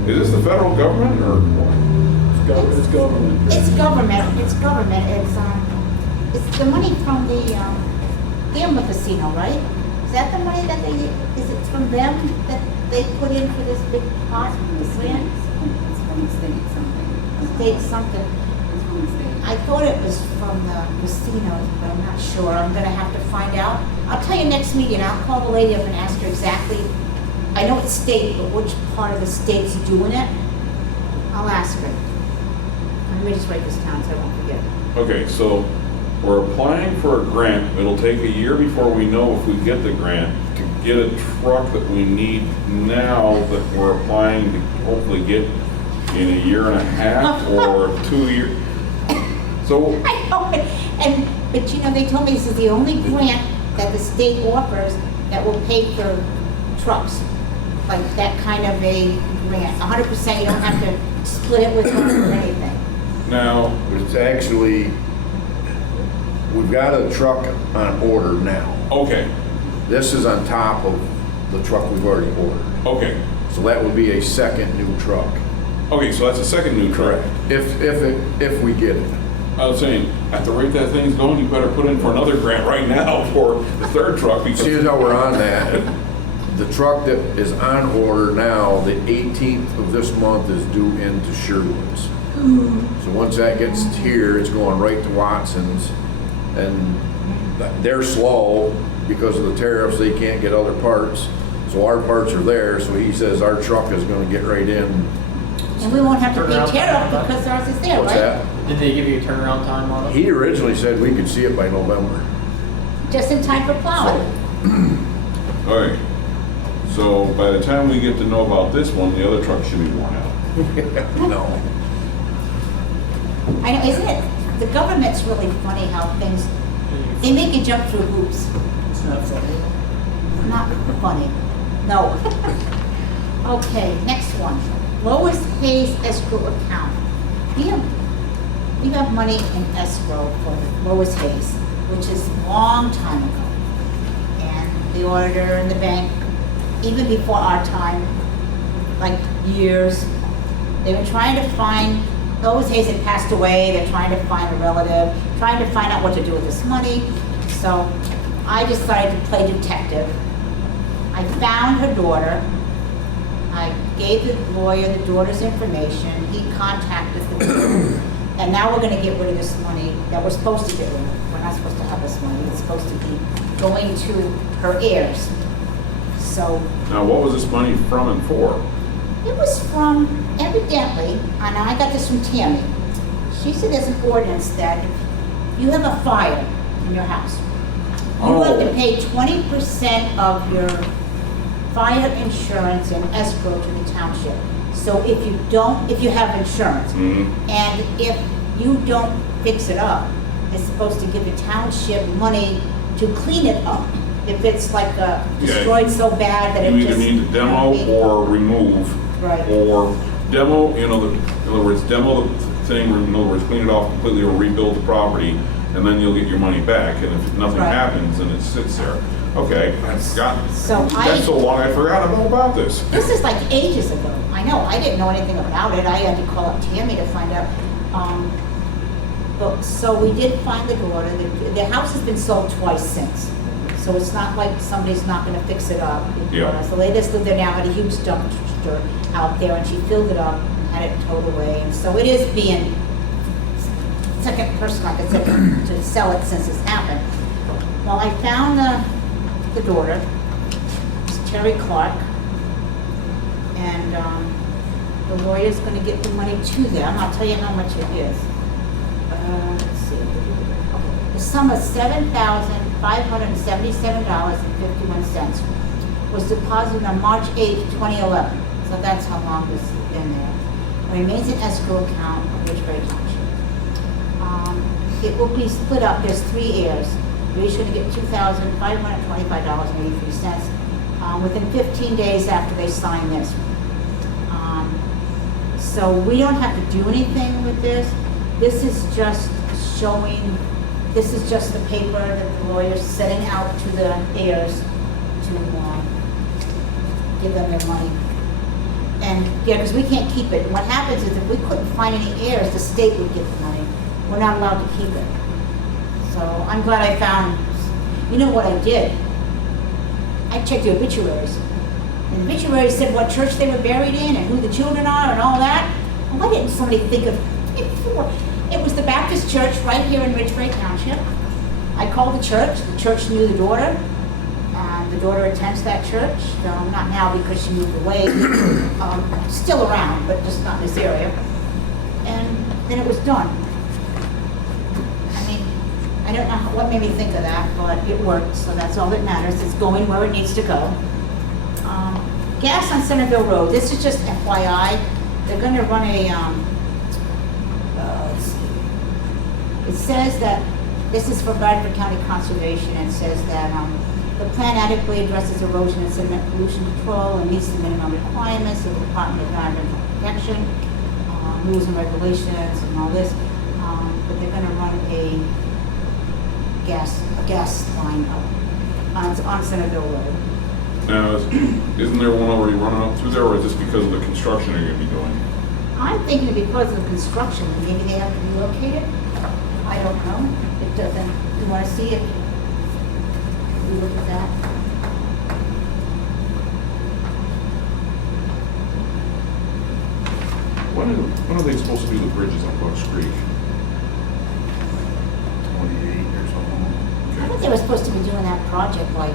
Is this the federal government, or what? It's government. it's government, it's the money from the gambling casino, right? Is that the money that is it from them that they put in for this big pot grant? It's from the state something. State something. It's from the state. I thought it was from the casinos, but I'm not sure. I'm gonna have to find out. I'll tell you next meeting. I'll call the lady up and ask her exactly. I know it's state, but which part of the state's doing it? I'll ask her. Let me just write this down so I won't forget. Okay, so we're applying for a grant. It'll take a year before we know if we get the grant to get a truck that we need now that we're applying to hopefully get in a year and a half or 2 years. So, I know, but you know, they told me this is the only grant that the state offers that will pay for trucks. Like that kind of a grant, 100%, you don't have to split it with them or anything. now, It's actually, we've got a truck on order now. okay, This is on top of the truck we've already ordered. okay, So that would be a second new truck. okay, so that's a second new truck. If we get it. I was saying, at the rate that thing's going, you better put in for another grant right now for the third truck because. Seeing how we're on that, the truck that is on order now, the 18th of this month is due into Sherwin's. So once that gets here, it's going right to Watson's. And they're slow because of the tariffs, they can't get other parts. So our parts are there, so he says our truck is gonna get right in. And we won't have to pay Turnaround tariff time. because ours is there, What's right? that? Did they give you a turnaround time on it? He originally said we could see it by November. Just in time for plowing. All right, so by the time we get to know about this one, the other truck should be worn out. No. I know, isn't it? The government's really funny how things, they make you jump through hoops. It's not funny. Not funny, no. Okay, next one. Lois Hayes escrow account. We have money in escrow for Lois Hayes, which is a long time ago. And the auditor and the bank, even before our time, like years, they were trying to find, Lois Hayes had passed away, they're trying to find a relative, trying to find out what to do with this money. So I decided to play detective. I found her daughter. I gave the lawyer the daughter's information. He contacted the daughter. And now we're gonna get rid of this money that we're supposed to get rid of. We're not supposed to have this money. It's supposed to be going to her heirs. So Now, what was this money from and for? it was from, evidently, and I got this from Tammy. She said there's an ordinance that if you have a fire in your house, you have to Oh. pay 20% of your fire insurance and escrow to the township. So if you have insurance, and if you don't fix it up, it's supposed to give the township money to clean it up. If it's like destroyed so bad that it You just. either need to demo or remove. Right. Or demo, in other words, demo the thing, or in other words, clean it off completely or rebuild the property, and then you'll get your money back. And if nothing Right. happens, then it sits there. Okay, that's So been so long, I forgot all about this. This is like ages ago. I know, I didn't know anything about it. I had to call up Tammy to find out. But, so we did find the daughter. The house has been sold twice since. So it's not like somebody's not gonna fix it up. Yeah. The lady that's lived there now had a huge dumpster out there, and she filled it up and had it towed away. And so it is being, second person, like I said, to sell it since it's happened. Well, I found the daughter, it's Terry Clark, and the lawyer's gonna get the money to them. I'll tell you how much it is. Let's see. The sum of $7,577.51 was deposited on March 8th, 2011. So that's how long this has been there. It remains an escrow account of Ridgebury Township. It will be split up. There's 3 heirs. We're each going to get $2,525.83 within 15 days after they sign this. So we don't have to do anything with this. This is just showing, this is just the paper that the lawyer's setting out to the heirs to give them their money. And, yeah, because we can't keep it. And what happens is if we couldn't find any heirs, the state would get the money. We're not allowed to keep it. So I'm glad I found, you know what I did? I checked the obituaries. And the obituaries said what church they were buried in and who the children are and all that. Well, why didn't somebody think of it before? It was the Baptist church right here in Ridgebury Township. I called the church knew the daughter. The daughter attends that church, not now because she moved away, still around, but just not in this area. And then it was done. I mean, I don't know what made me think of that, but it worked, so that's all that matters. It's going where it needs to go. Gas on Centerville Road, this is just FYI. They're gonna run a, let's see. It says that, this is for Bradford County Conservation, and says that the plan adequately addresses erosion and sediment pollution control and meets the minimum requirements of the Department of Environmental Protection, rules and regulations and all this. But they're gonna run a gas line up on Centerville Road. Now, isn't there one already running up through there, or is this because of the construction they're gonna be doing? I'm thinking because of the construction, maybe they have to relocate it. I don't know. It doesn't, you wanna see it? We look at that. When are they supposed to do the bridges on Bucks Creek? 28 or something. I thought they were supposed to be doing that project like,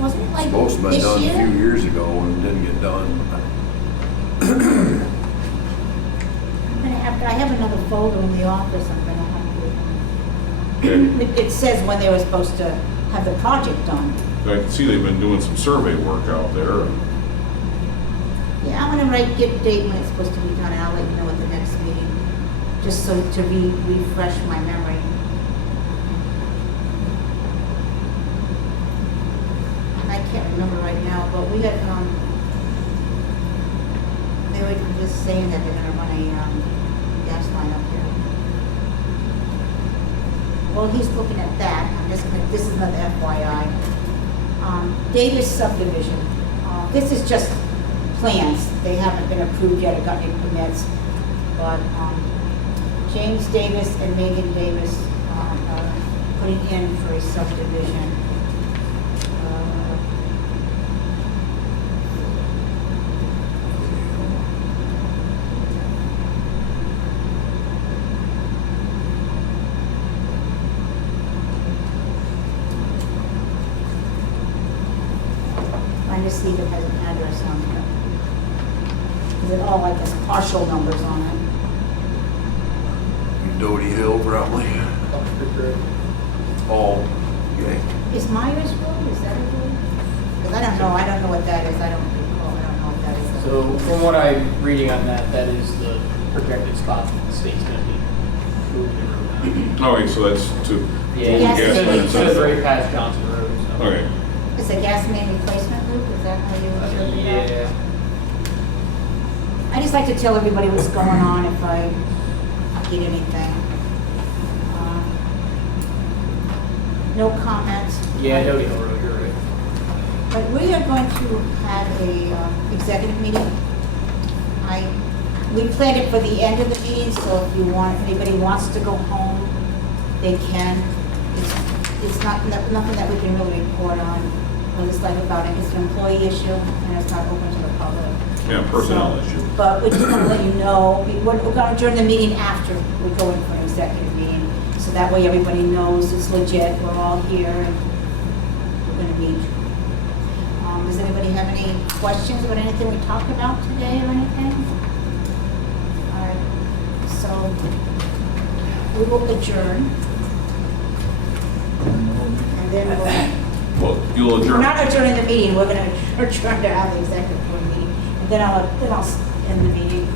wasn't it like Supposed to have been this done a few year? years ago and didn't get done. I have another folder in the office, I'm gonna have Okay. to. It says when they were supposed to have the project done. I can see they've been doing some survey work out there. Yeah, I'm gonna get a date when it's supposed to be done, and I'll let you know at the next meeting, just so to refresh my memory. And I can't remember right now, but we had, they were just saying that they're gonna run a, gas line up here. Well, he's looking at that, this is another FYI. Davis subdivision, this is just plans, they haven't been approved yet or got any permits, but, James Davis and Megan Davis, are putting in for a subdivision. Trying to see if it has an address on it. Is it all like this partial numbers on it? Doty Hill probably. Oh, okay. Is Myers Road, is that a road? Because I don't know what that is, I don't recall, I don't know what that is. So from what I'm reading on that, that is the projected spot that the state's gonna be moving the road on. Okay, so that's to. Yeah, Yes. it gas main says- it says side. right past Johnson Road, so. Okay, It's a gas main replacement loop, is that how you interpret that? Yeah. I just like to tell everybody what's going on if I get anything. No comments. Yeah, Doty Hill Road, you're right. But we are going to have a executive meeting. We planned it for the end of the meeting, so if anybody wants to go home, they can. It's nothing that we can really report on, what it's like about it. It's an employee issue, and it's not open to the public. yeah, personnel So- issue. But we just want to let you know, we're going to adjourn the meeting after we go in for an executive meeting. So that way everybody knows it's legit, we're all here and we're going to meet. Does anybody have any questions about anything we talked about today or anything? All right, so we will adjourn. And then Well, you'll we're adjourn. not adjourning the meeting, we're going to adjourn to have the executive board meeting. And then I'll end the meeting.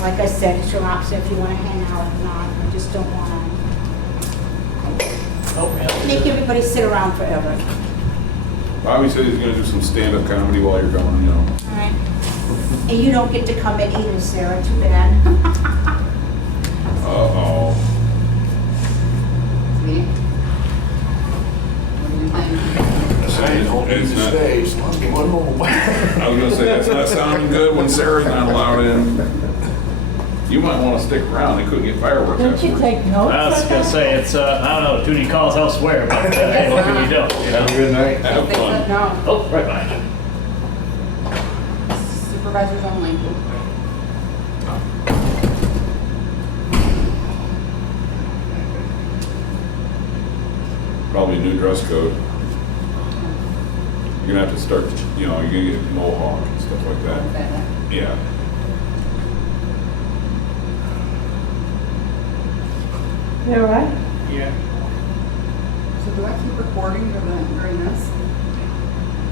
Like I said, it's your option if you want to hang out or not. I just don't want Oh, to yeah. make everybody sit around forever. Bobby said he's gonna do some stand-up comedy while you're gone, you know. All right? And you don't get to come in either, Sarah, too bad. Uh-oh. See? What do you think? It's not, stay, so I'll get one home. I was gonna say, that's not sounding good when Sarah's not allowed in. You might wanna stick around, they couldn't get fireworks Didn't you afterwards. take notes? I was gonna say, it's, I don't know, duty calls elsewhere, but hey, what can we do? You know? Good night. Have They said fun. no, Oh, right behind you. supervisors only. Probably a new dress code. You're gonna have to start, you know, you're gonna get mohawk and stuff like that. Yeah. You all right? Yeah. So do I keep recording during this?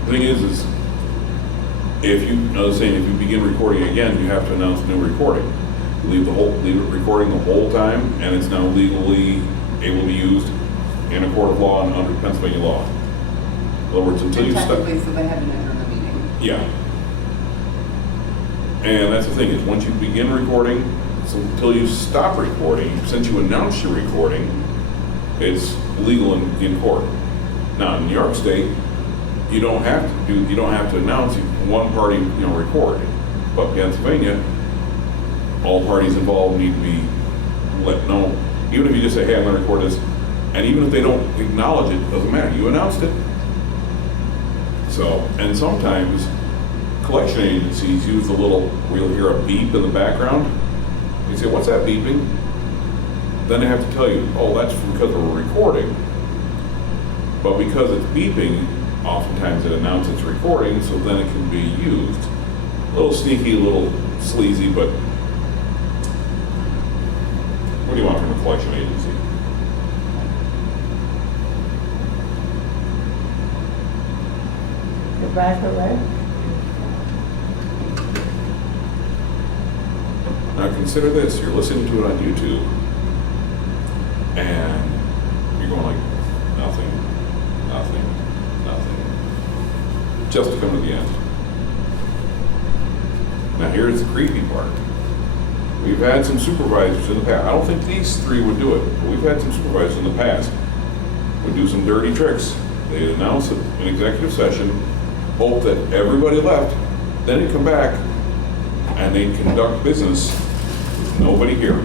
Thing is if you, I was saying, if you begin recording again, you have to announce a new recording. Leave it recording the whole time, and it's now legally able to be used in a court of law and under Pennsylvania law. In other words, until you stop. Technically, so they haven't entered the meeting. Yeah. And that's the thing, is once you begin recording, so until you stop recording, since you announce your recording, it's legal in court. Now, in New York State, you don't have to announce one party, record. But Pennsylvania, all parties involved need to be let know. Even if you just say, hey, I'm gonna record this, and even if they don't acknowledge it, doesn't matter, you announced it. So, and sometimes collection agencies use a little, where you'll hear a beep in the background. You say, what's that beeping? Then they have to tell you, oh, that's because we're recording. But because it's beeping, oftentimes it announces it's recording, so then it can be used. A little sneaky, a little sleazy, but what do you want from a collection agency? Goodbye for life. Now consider this, you're listening to it on YouTube, and you're going like, nothing, just to come to the end. Now here's the creepy part. We've had some supervisors in the past, I don't think these three would do it, but we've had some supervisors in the past would do some dirty tricks. They'd announce an executive session, hope that everybody left, then they'd come back and they'd conduct business with nobody here.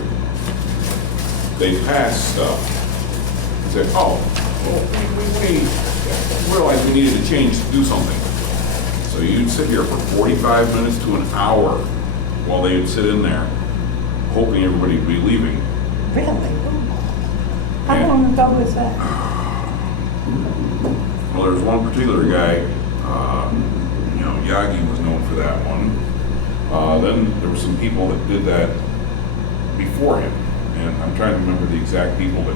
They'd pass stuff and say, oh, well, we realized we needed to change, do something. So you'd sit here for 45 minutes to an hour while they would sit in there, hoping everybody would be leaving. Really? How long ago was that? Well, there was one particular guy, Yagi was known for that one. Then there were some people that did that before him, and I'm trying to remember the exact people, but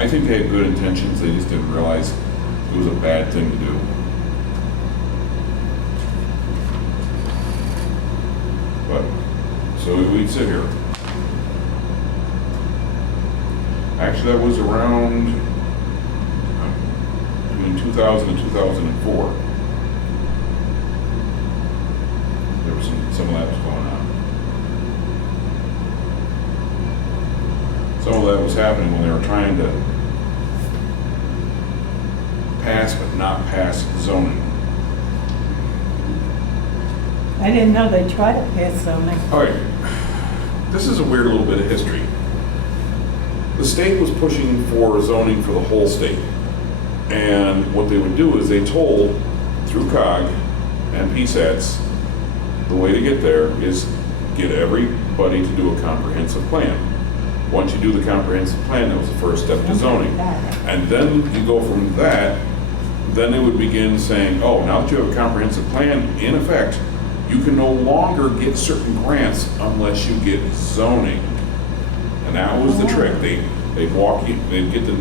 I think they had good intentions, they just didn't realize it was a bad thing to do. But, so we'd sit here. Actually, that was around between 2000 and 2004. There was some of that was going on. Some of that was happening when they were trying to pass but not pass zoning. I didn't know they tried to pass zoning. All right, this is a weird little bit of history. The state was pushing for zoning for the whole state. And what they would do is they told, through COG and PSATs, the way to get there is get everybody to do a comprehensive plan. Once you do the comprehensive plan, that was the first step to zoning. And then you go from that, then they would begin saying, oh, now that you have a comprehensive plan in effect, you can no longer get certain grants unless you get zoning. And that was the trick. They'd walk you, they'd get the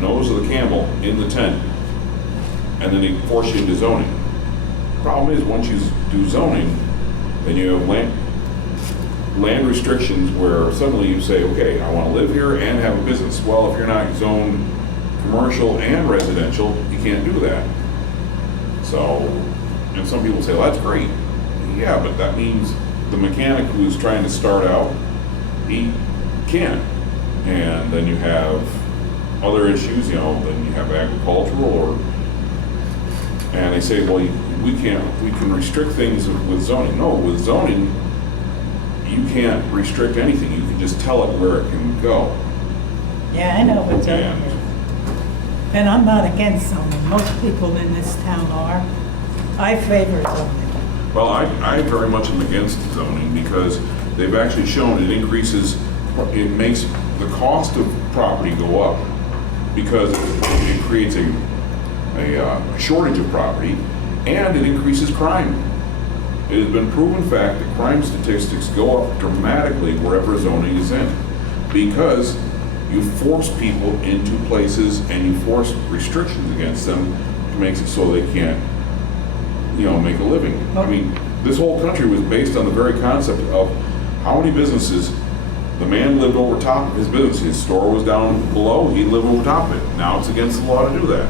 nose of the camel in the tent, and then they'd force you into zoning. Problem is, once you do zoning, then you have land restrictions where suddenly you say, okay, I want to live here and have a business. Well, if you're not zoned commercial and residential, you can't do that. So, and some people say, well, that's great. Yeah, but that means the mechanic who's trying to start out, he can't. And then you have other issues, then you have agricultural and they say, well, we can restrict things with zoning. No, with zoning, you can't restrict anything. You can just tell it where it can go. Yeah, I know what zoning is. And I'm not against zoning. Most people in this town are. I favor zoning. Well, I very much am against zoning because they've actually shown it makes the cost of property go up because it creates a shortage of property and it increases crime. It has been proven fact that crime statistics go up dramatically wherever zoning is in because you force people into places and you force restrictions against them to make it so they can't make a living. I mean, this whole country was based on the very concept of how many businesses the man lived over top of his business. His store was down below, he lived over top of it. Now it's against the law to do that.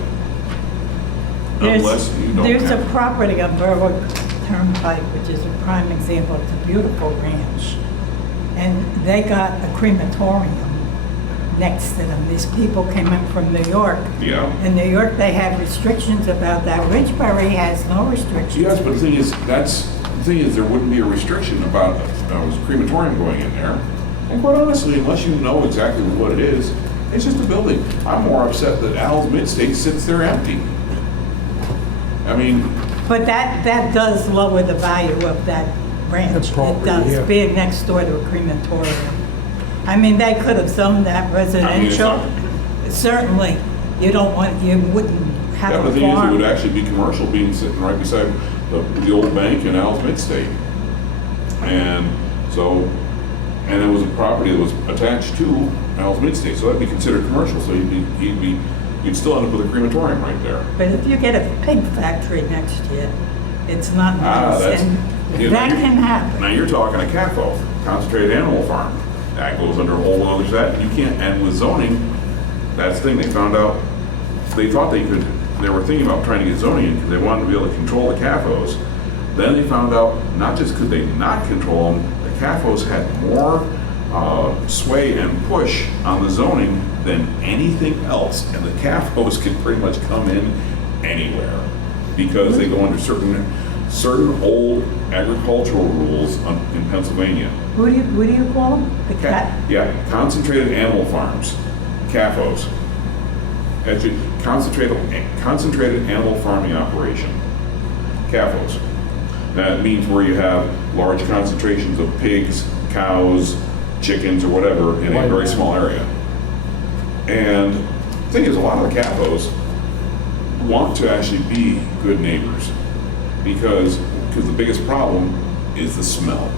Unless you don't There's have a property on Berwick Turnpike, which is a prime example. It's a beautiful ranch. And they got a crematorium next to them. These people came in from New York. Yeah. In New York, they have restrictions about that. Ridgebury has no restrictions. Yes, but the thing is, there wouldn't be a restriction about a crematorium going in there. And quite honestly, unless you know exactly what it is, it's just a building. I'm more upset that Al's Midstate sits there empty. I mean... But that does lower the value of that ranch. It does, being next door to a crematorium. I mean, they could have zoned that residential. Certainly, you wouldn't have a farm. Yeah, but the thing is, it would actually be commercial, sitting right beside the old bank in Al's Midstate. And it was a property that was attached to Al's Midstate, so that'd be considered commercial. So you'd still end up with a crematorium right there. But if you get a pig factory next to you, it's not nice. That can happen. Now you're talking a CAFO, concentrated animal farm. That goes under a whole other set. You can't, and with zoning, that's the thing. They found out, they thought they were thinking about trying to get zoning in because they wanted to be able to control the CAFOs. Then they found out, not just could they not control them, the CAFOs had more sway and push on the zoning than anything else. And the CAFOs can pretty much come in anywhere because they go under certain old agricultural rules in Pennsylvania. What do you call them? The cat? Yeah, concentrated animal farms, CAFOs. Actually, concentrated animal farming operation, CAFOs. That means where you have large concentrations of pigs, cows, chickens, or whatever in a very small area. And the thing is, a lot of the CAFOs want to actually be good neighbors because the biggest problem is the smell.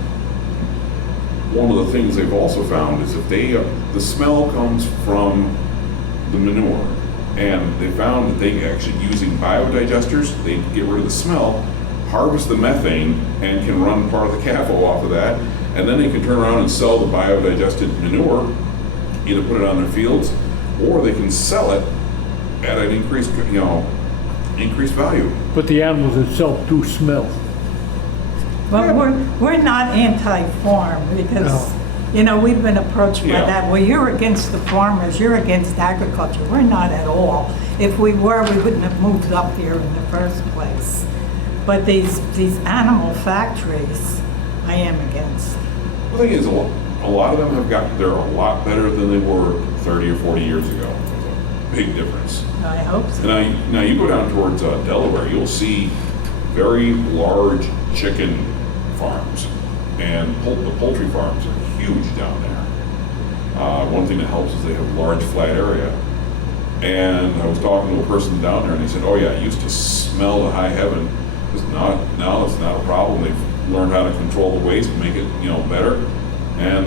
One of the things they've also found is if the smell comes from the manure. And they found that they actually using biodigesters, they get rid of the smell, harvest the methane, and can run part of the CAFO off of that. And then they can turn around and sell the biodigested manure, either put it on their fields, or they can sell it at an increased, increased value. But the animals itself do smell. Well, we're not anti-farm because, we've been approached by Yeah. that. Well, you're against the farmers, you're against agriculture. We're not at all. If we were, we wouldn't have moved up here in the first place. But these animal factories, I am against. The thing is, a lot of them have gotten, they're a lot better than they were 30 or 40 years ago. There's a big difference. I hope so. Now you go down towards Delaware, you'll see very large chicken farms, and the poultry farms are huge down there. One thing that helps is they have a large flat area. And I was talking to a person down there, and they said, "Oh yeah, it used to smell to high heaven. Now it's not a problem. They've learned how to control the waste, make it better, and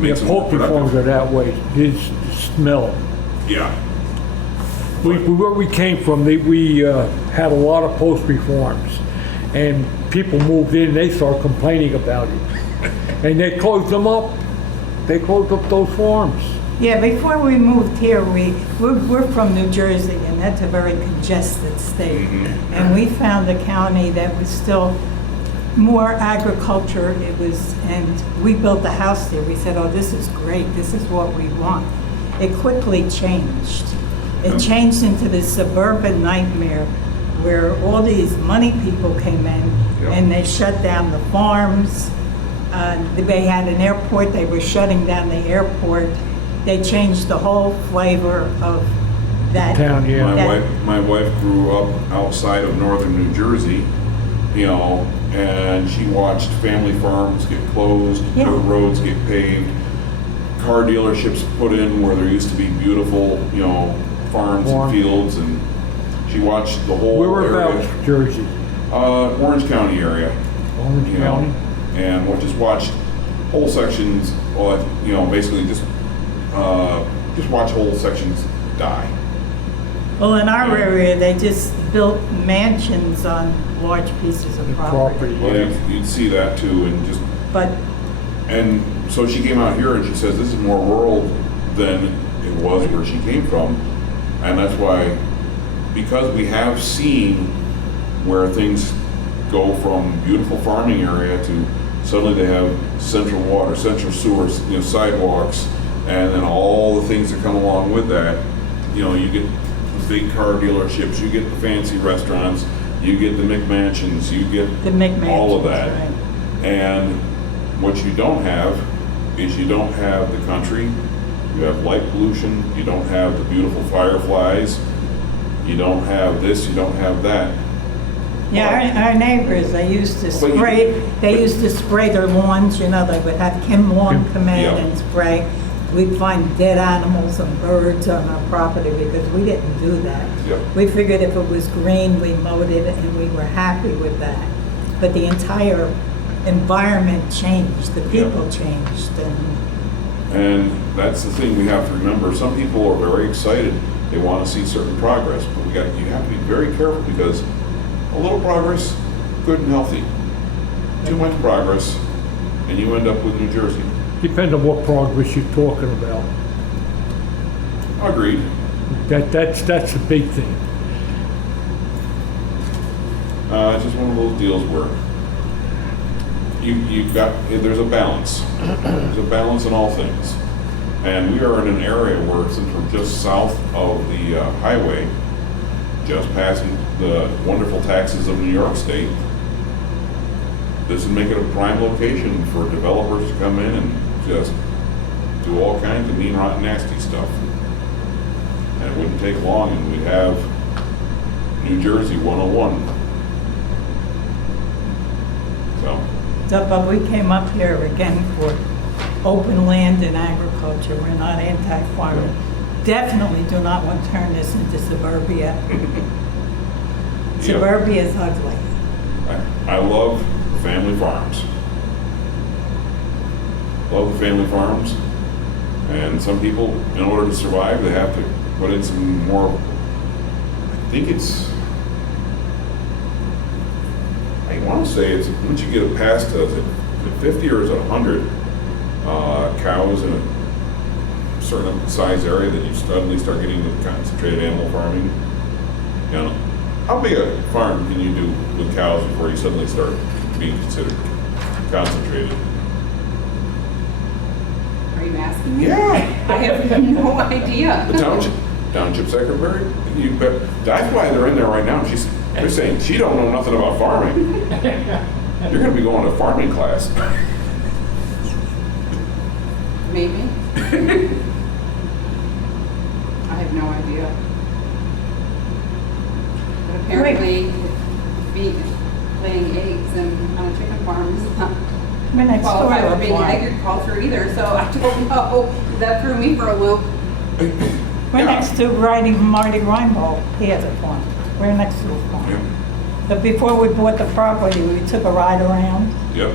make some more Poultry farms productive." are that way. It's smell. Yeah. Where we came from, we had a lot of poultry farms, and people moved in, they started complaining about it. And they closed them up. They closed up those farms. Yeah, before we moved here, we're from New Jersey, and that's a very congested state. Mhm. And we found a county that was still more agriculture. And we built a house there. We said, "Oh, this is great. This is what we want." It quickly changed. It changed into this suburban nightmare where all these money people came in and they shut down the farms. They had an airport. They were shutting down the airport. They changed the whole flavor of that Town, yeah. My wife grew up outside of northern New Jersey, and she watched family farms get closed, Yeah. dirt roads get paved, car dealerships put in where there used to be beautiful, farms and fields, and she watched the whole Whereabouts, area. Jersey? Orange County area. Orange County? And we just watched whole sections, basically just watch whole sections die. Well, in our area, they just built mansions on large pieces of property. Well, you'd see that too, But and so she came out here and she says this is more rural than it was where she came from, and that's why, because we have seen where things go from beautiful farming area to suddenly they have central water, central sewers, sidewalks, and then all the things that come along with that. You get the big car dealerships, you get the fancy restaurants, you get the McMansions, you get all of that. right. And what you don't have is you don't have the country, you have light pollution, you don't have the beautiful fireflies, you don't have this, you don't have that. Yeah, our neighbors, they used to spray their lawns, they would have Kim Lawn come in Yeah. and spray. We'd find dead animals and birds on our property because we didn't do that. Yep. We figured if it was green, we mowed it and we were happy with that. But the entire environment changed, the people changed, And that's the thing we have to remember. Some people are very excited. They want to see certain progress, but you have to be very careful because a little progress, good and healthy. Too much progress, and you end up with New Jersey. Depends on what progress you're talking about. Agreed. That's the big thing. It's just one of those deals where there's a balance. There's a balance in all things. And we are in an area where, since we're just south of the highway, just passing the wonderful taxes of New York State, this would make it a prime location for developers to come in and just do all kinds of mean, rotten, nasty stuff. And it wouldn't take long and we'd have New Jersey 101. but we came up here again for open land and agriculture. We're not anti-farming. Definitely do not want to turn this into suburbia. Suburbia is ugly. I love family farms. Love the family farms. And some people, in order to survive, they have to put in some more, I think it's, I want to say it's, once you get it past, is it 50 or is it 100 cows in a certain size area that you suddenly start getting into concentrated animal farming? You know, how big a farm can you do with cows before you suddenly start being considered concentrated? Are you asking me? Yeah. I have no idea. The township secretary, you bet, that's why they're in there right now. They're saying she don't know nothing about farming. You're gonna be going to farming class. Maybe. I have no idea. But apparently, laying eggs and on a chicken farm is not My next door qualified for to being a farm. agriculture either, so I don't know. That threw me for a loop. We're next to riding Marty Reinbold. He has a farm. We're next to a farm. Yep. But before we bought the property, we took a ride around. Yep.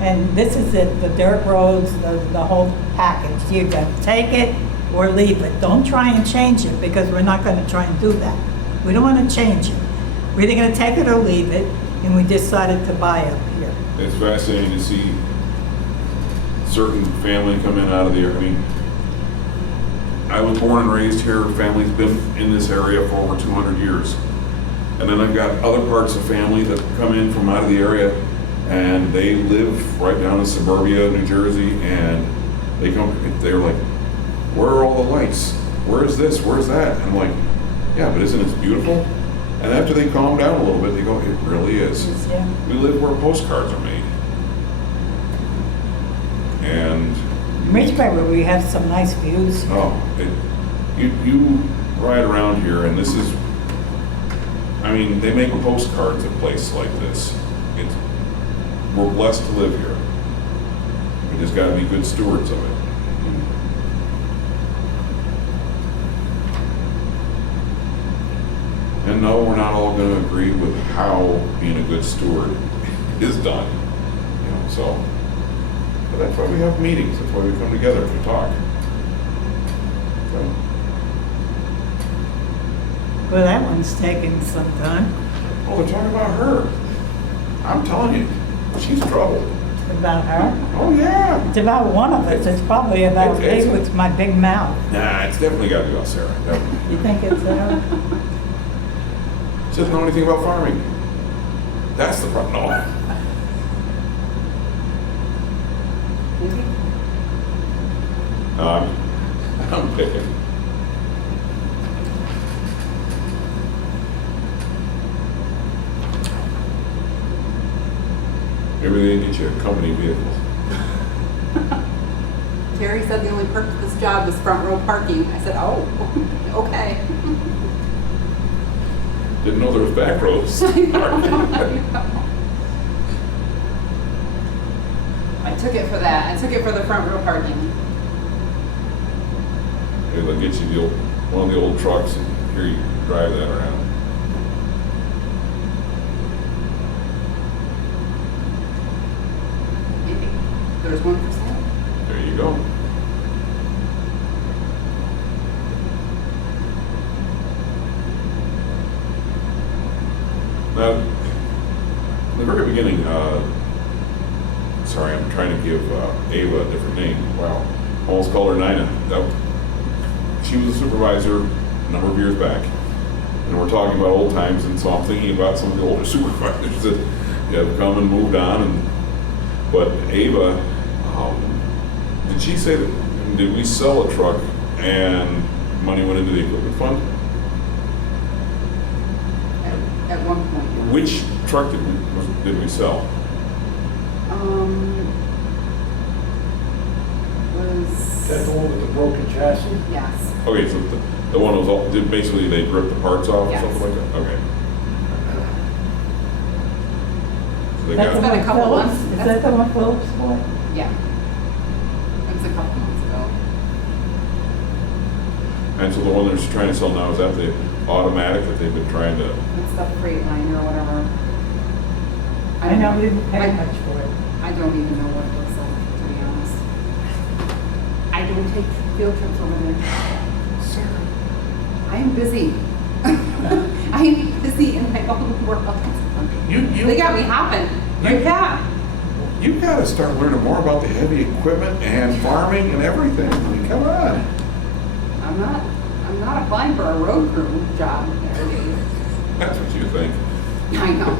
And this is it, the dirt roads, the whole package. You can take it or leave it. Don't try and change it because we're not gonna try and do that. We don't wanna change it. We're either gonna take it or leave it, and we decided to buy up here. It's fascinating to see certain family come in out of the area. I mean, I was born and raised here. Family's been in this area for over 200 years. And then I've got other parts of family that come in from out of the area and they live right down in suburbia, New Jersey, and they're like, where are all the lights? Where is this? Where's that? And I'm like, yeah, but isn't it beautiful? And after they calm down a little bit, they go, it really is. Yeah. We live where postcards are made. And Ridgebury, we have some nice views. you ride around here and this is, I mean, they make postcards of places like this. We're blessed to live here. We just gotta be good stewards of it. And no, we're not all gonna agree with how being a good steward is done. You know, so, but that's why we have meetings, that's why we come together to talk. So, Well, that one's taking some time. oh, they're talking about her. I'm telling you, she's trouble. About her. Oh, yeah. It's about one of us. It's probably about me It's- with my big mouth. Nah, it's definitely gotta be about Sarah. Definitely. You think it's her? She doesn't know anything about farming. That's the problem. No. No, I'm picking. Maybe they get you a company vehicle. Terry said the only perk to this job was front row parking. I said, oh, okay. Didn't know there was back roads. I took it for that. I took it for the front row parking. Maybe they'll get you one of the old trucks and here you drive that around. Maybe. There's one for sale. There you go. Now, in the very beginning, sorry, I'm trying to give Ava a different name. Wow, almost called her Nina. She was a supervisor a number of years back, and we're talking about old times, and so I'm thinking about some of the older supervisors that have come and moved on. But Ava, did she say that? Did we sell a truck and money went into the equipment fund? At one point. Which truck did we sell? Was That the one with the broken chassis? yes. Okay, so the one was all, basically they ripped the parts off or Yes. something like that? Okay. So they That's the got, been a one couple Phillips? months. Is that the one Phillips bought? Yeah. It was a couple months ago. and so the one they're trying to sell now, is that the automatic that they've been trying to, It's the Freightliner or whatever. I know we didn't pay I- much for it. I don't even know what it looks like, to be honest. I don't take field trips over there. I am busy. I am busy in my own world. They got me hopping. Yeah. You've got to start learning more about the heavy equipment and farming and everything. I mean, come on. I'm not applying for a road crew job nowadays. That's what you think. I know.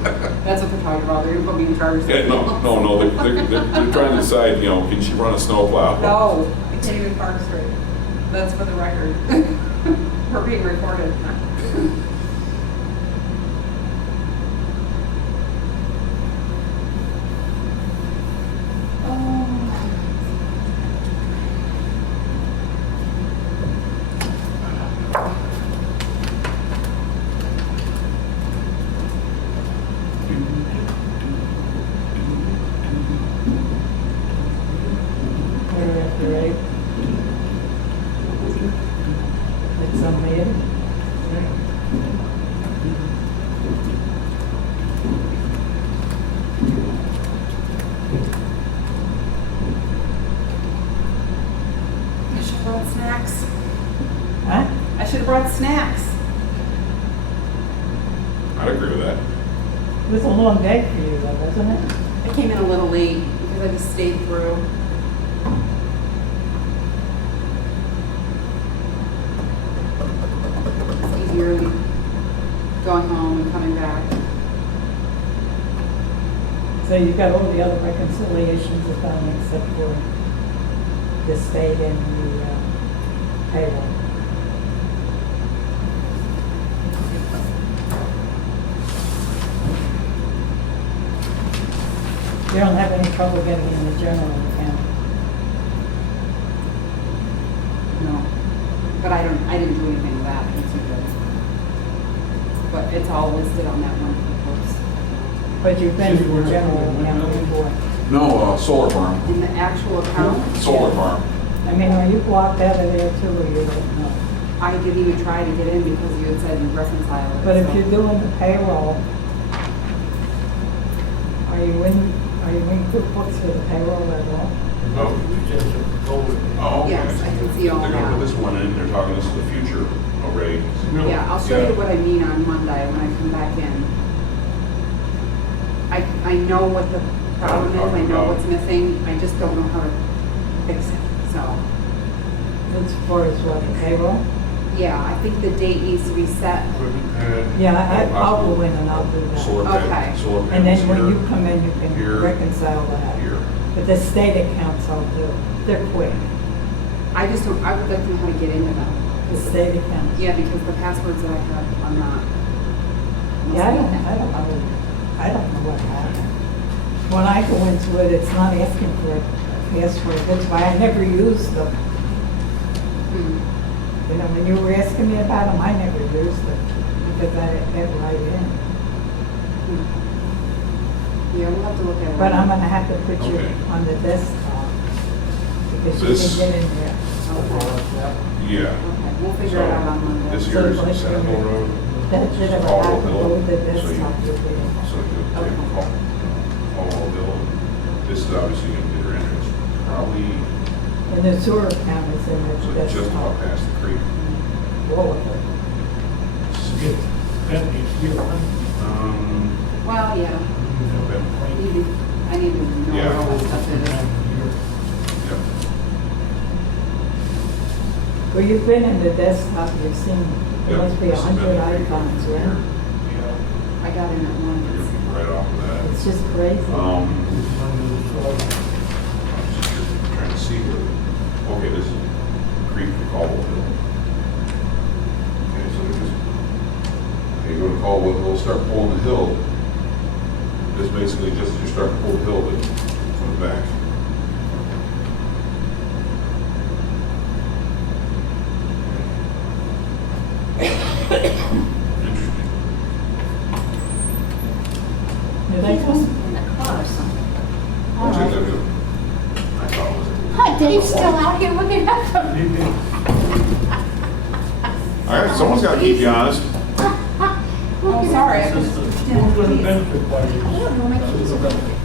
That's what they're talking about. They're gonna put me in charge of Yeah, no, they're trying to decide, you know, can she run a snowplow? No, I can't even park straight. That's for the record. We're being recorded. Right. It's somebody. I should have brought snacks. Huh? I should have brought snacks. I'd agree with that. It was a long day for you though, wasn't it? I came in a little late because I just stayed through. It's easier than going home and coming back. So you got all the other reconciliations are done except for the state and the payroll. You don't have any trouble getting in the general account? No. But I didn't do anything with that. It's okay. But it's all listed on that one report. But you've been to the general account before. No, solar farm. In the actual account, Solar farm. I mean, are you blocked out of there too, or you don't know? I didn't even try to get in because you had said you reconcile it. But if so- you're doing the payroll, are you in QuickBooks for the payroll at all? Oh, okay. Yes, I can see all They're gonna put that. this one in, they're talking this is the future array. Yeah, I'll show Yeah. you what I mean on Monday when I come back in. I know what the problem is, I know what's missing, I just don't know how to fix it, so. As far as what, the payroll? Yeah, I think the date needs to be set. Yeah, I'll go in and I'll do that. Solar Okay. panels, solar panels And then when here, you come in, you can here, reconcile that. here. But the state accounts I'll do, they're quick, I just don't, I would like to know how to get into them. the state accounts. Yeah, because the passwords that I have are not. Yeah, I don't know what happened. When I go into it, it's not asking for a password, that's why I never used them. Hmm. You know, when you were asking me about them, I never used them, because I had right in. Yeah, we'll have to look at it. But I'm gonna have to put you Okay. on the desktop, because you This- can get in there. Yeah. Okay, we'll figure it out on Monday. This here is Sentinel Road. That did ever Caldwell happen, Hill. go with the So you- desktop, you'll be able. So you take Caldwell Hill. This is obviously gonna be their entrance. Probably, And the sewer account is in so the just about desktop, past the creek. all of it. Well, yeah, I need to know Yeah. where all that stuff is. Yep. Well, you've been in the desktop, you've seen, there Yep. must be This has been 100 the creek icons, here. right? Yeah. I got in at You're once. gonna be right off of that. It's just crazy. I'm just trying to see where, okay, this is Creek to Caldwell Hill. Okay, so there's, okay, you go to Caldwell Hill, start pulling the hill. This basically just as you start to pull the hill, it comes back. Interesting. Did I He was come? in the car or something. What's it gonna do? I thought it was. Hi, Dave's still out here looking at them. All right, someone's gotta keep you honest. Oh, sorry. I just didn't Where the please. benefit party I don't know, my keys are over there.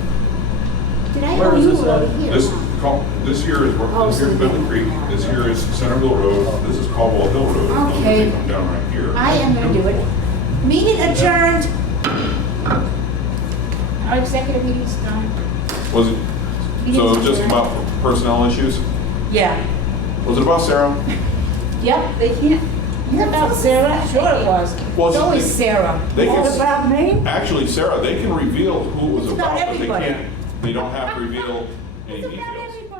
Did I Where owe is you this or at? over here? This, this here is, this here is Bentley Creek, this here is Centerville Road, this is Caldwell Hill Road. Okay. They come down right here. I am gonna do it. Meeting adjourned. Our executive meeting's done. Was it, so it was just about personnel issues? Yeah. Was it about Sarah? Yep, they can't. What about Sarah? Sure it was. Well, It's always Sarah. They can, What about me? actually, Sarah, they can reveal who it was It's about about, but they everybody. can't, they don't have to reveal any It's about details. everybody.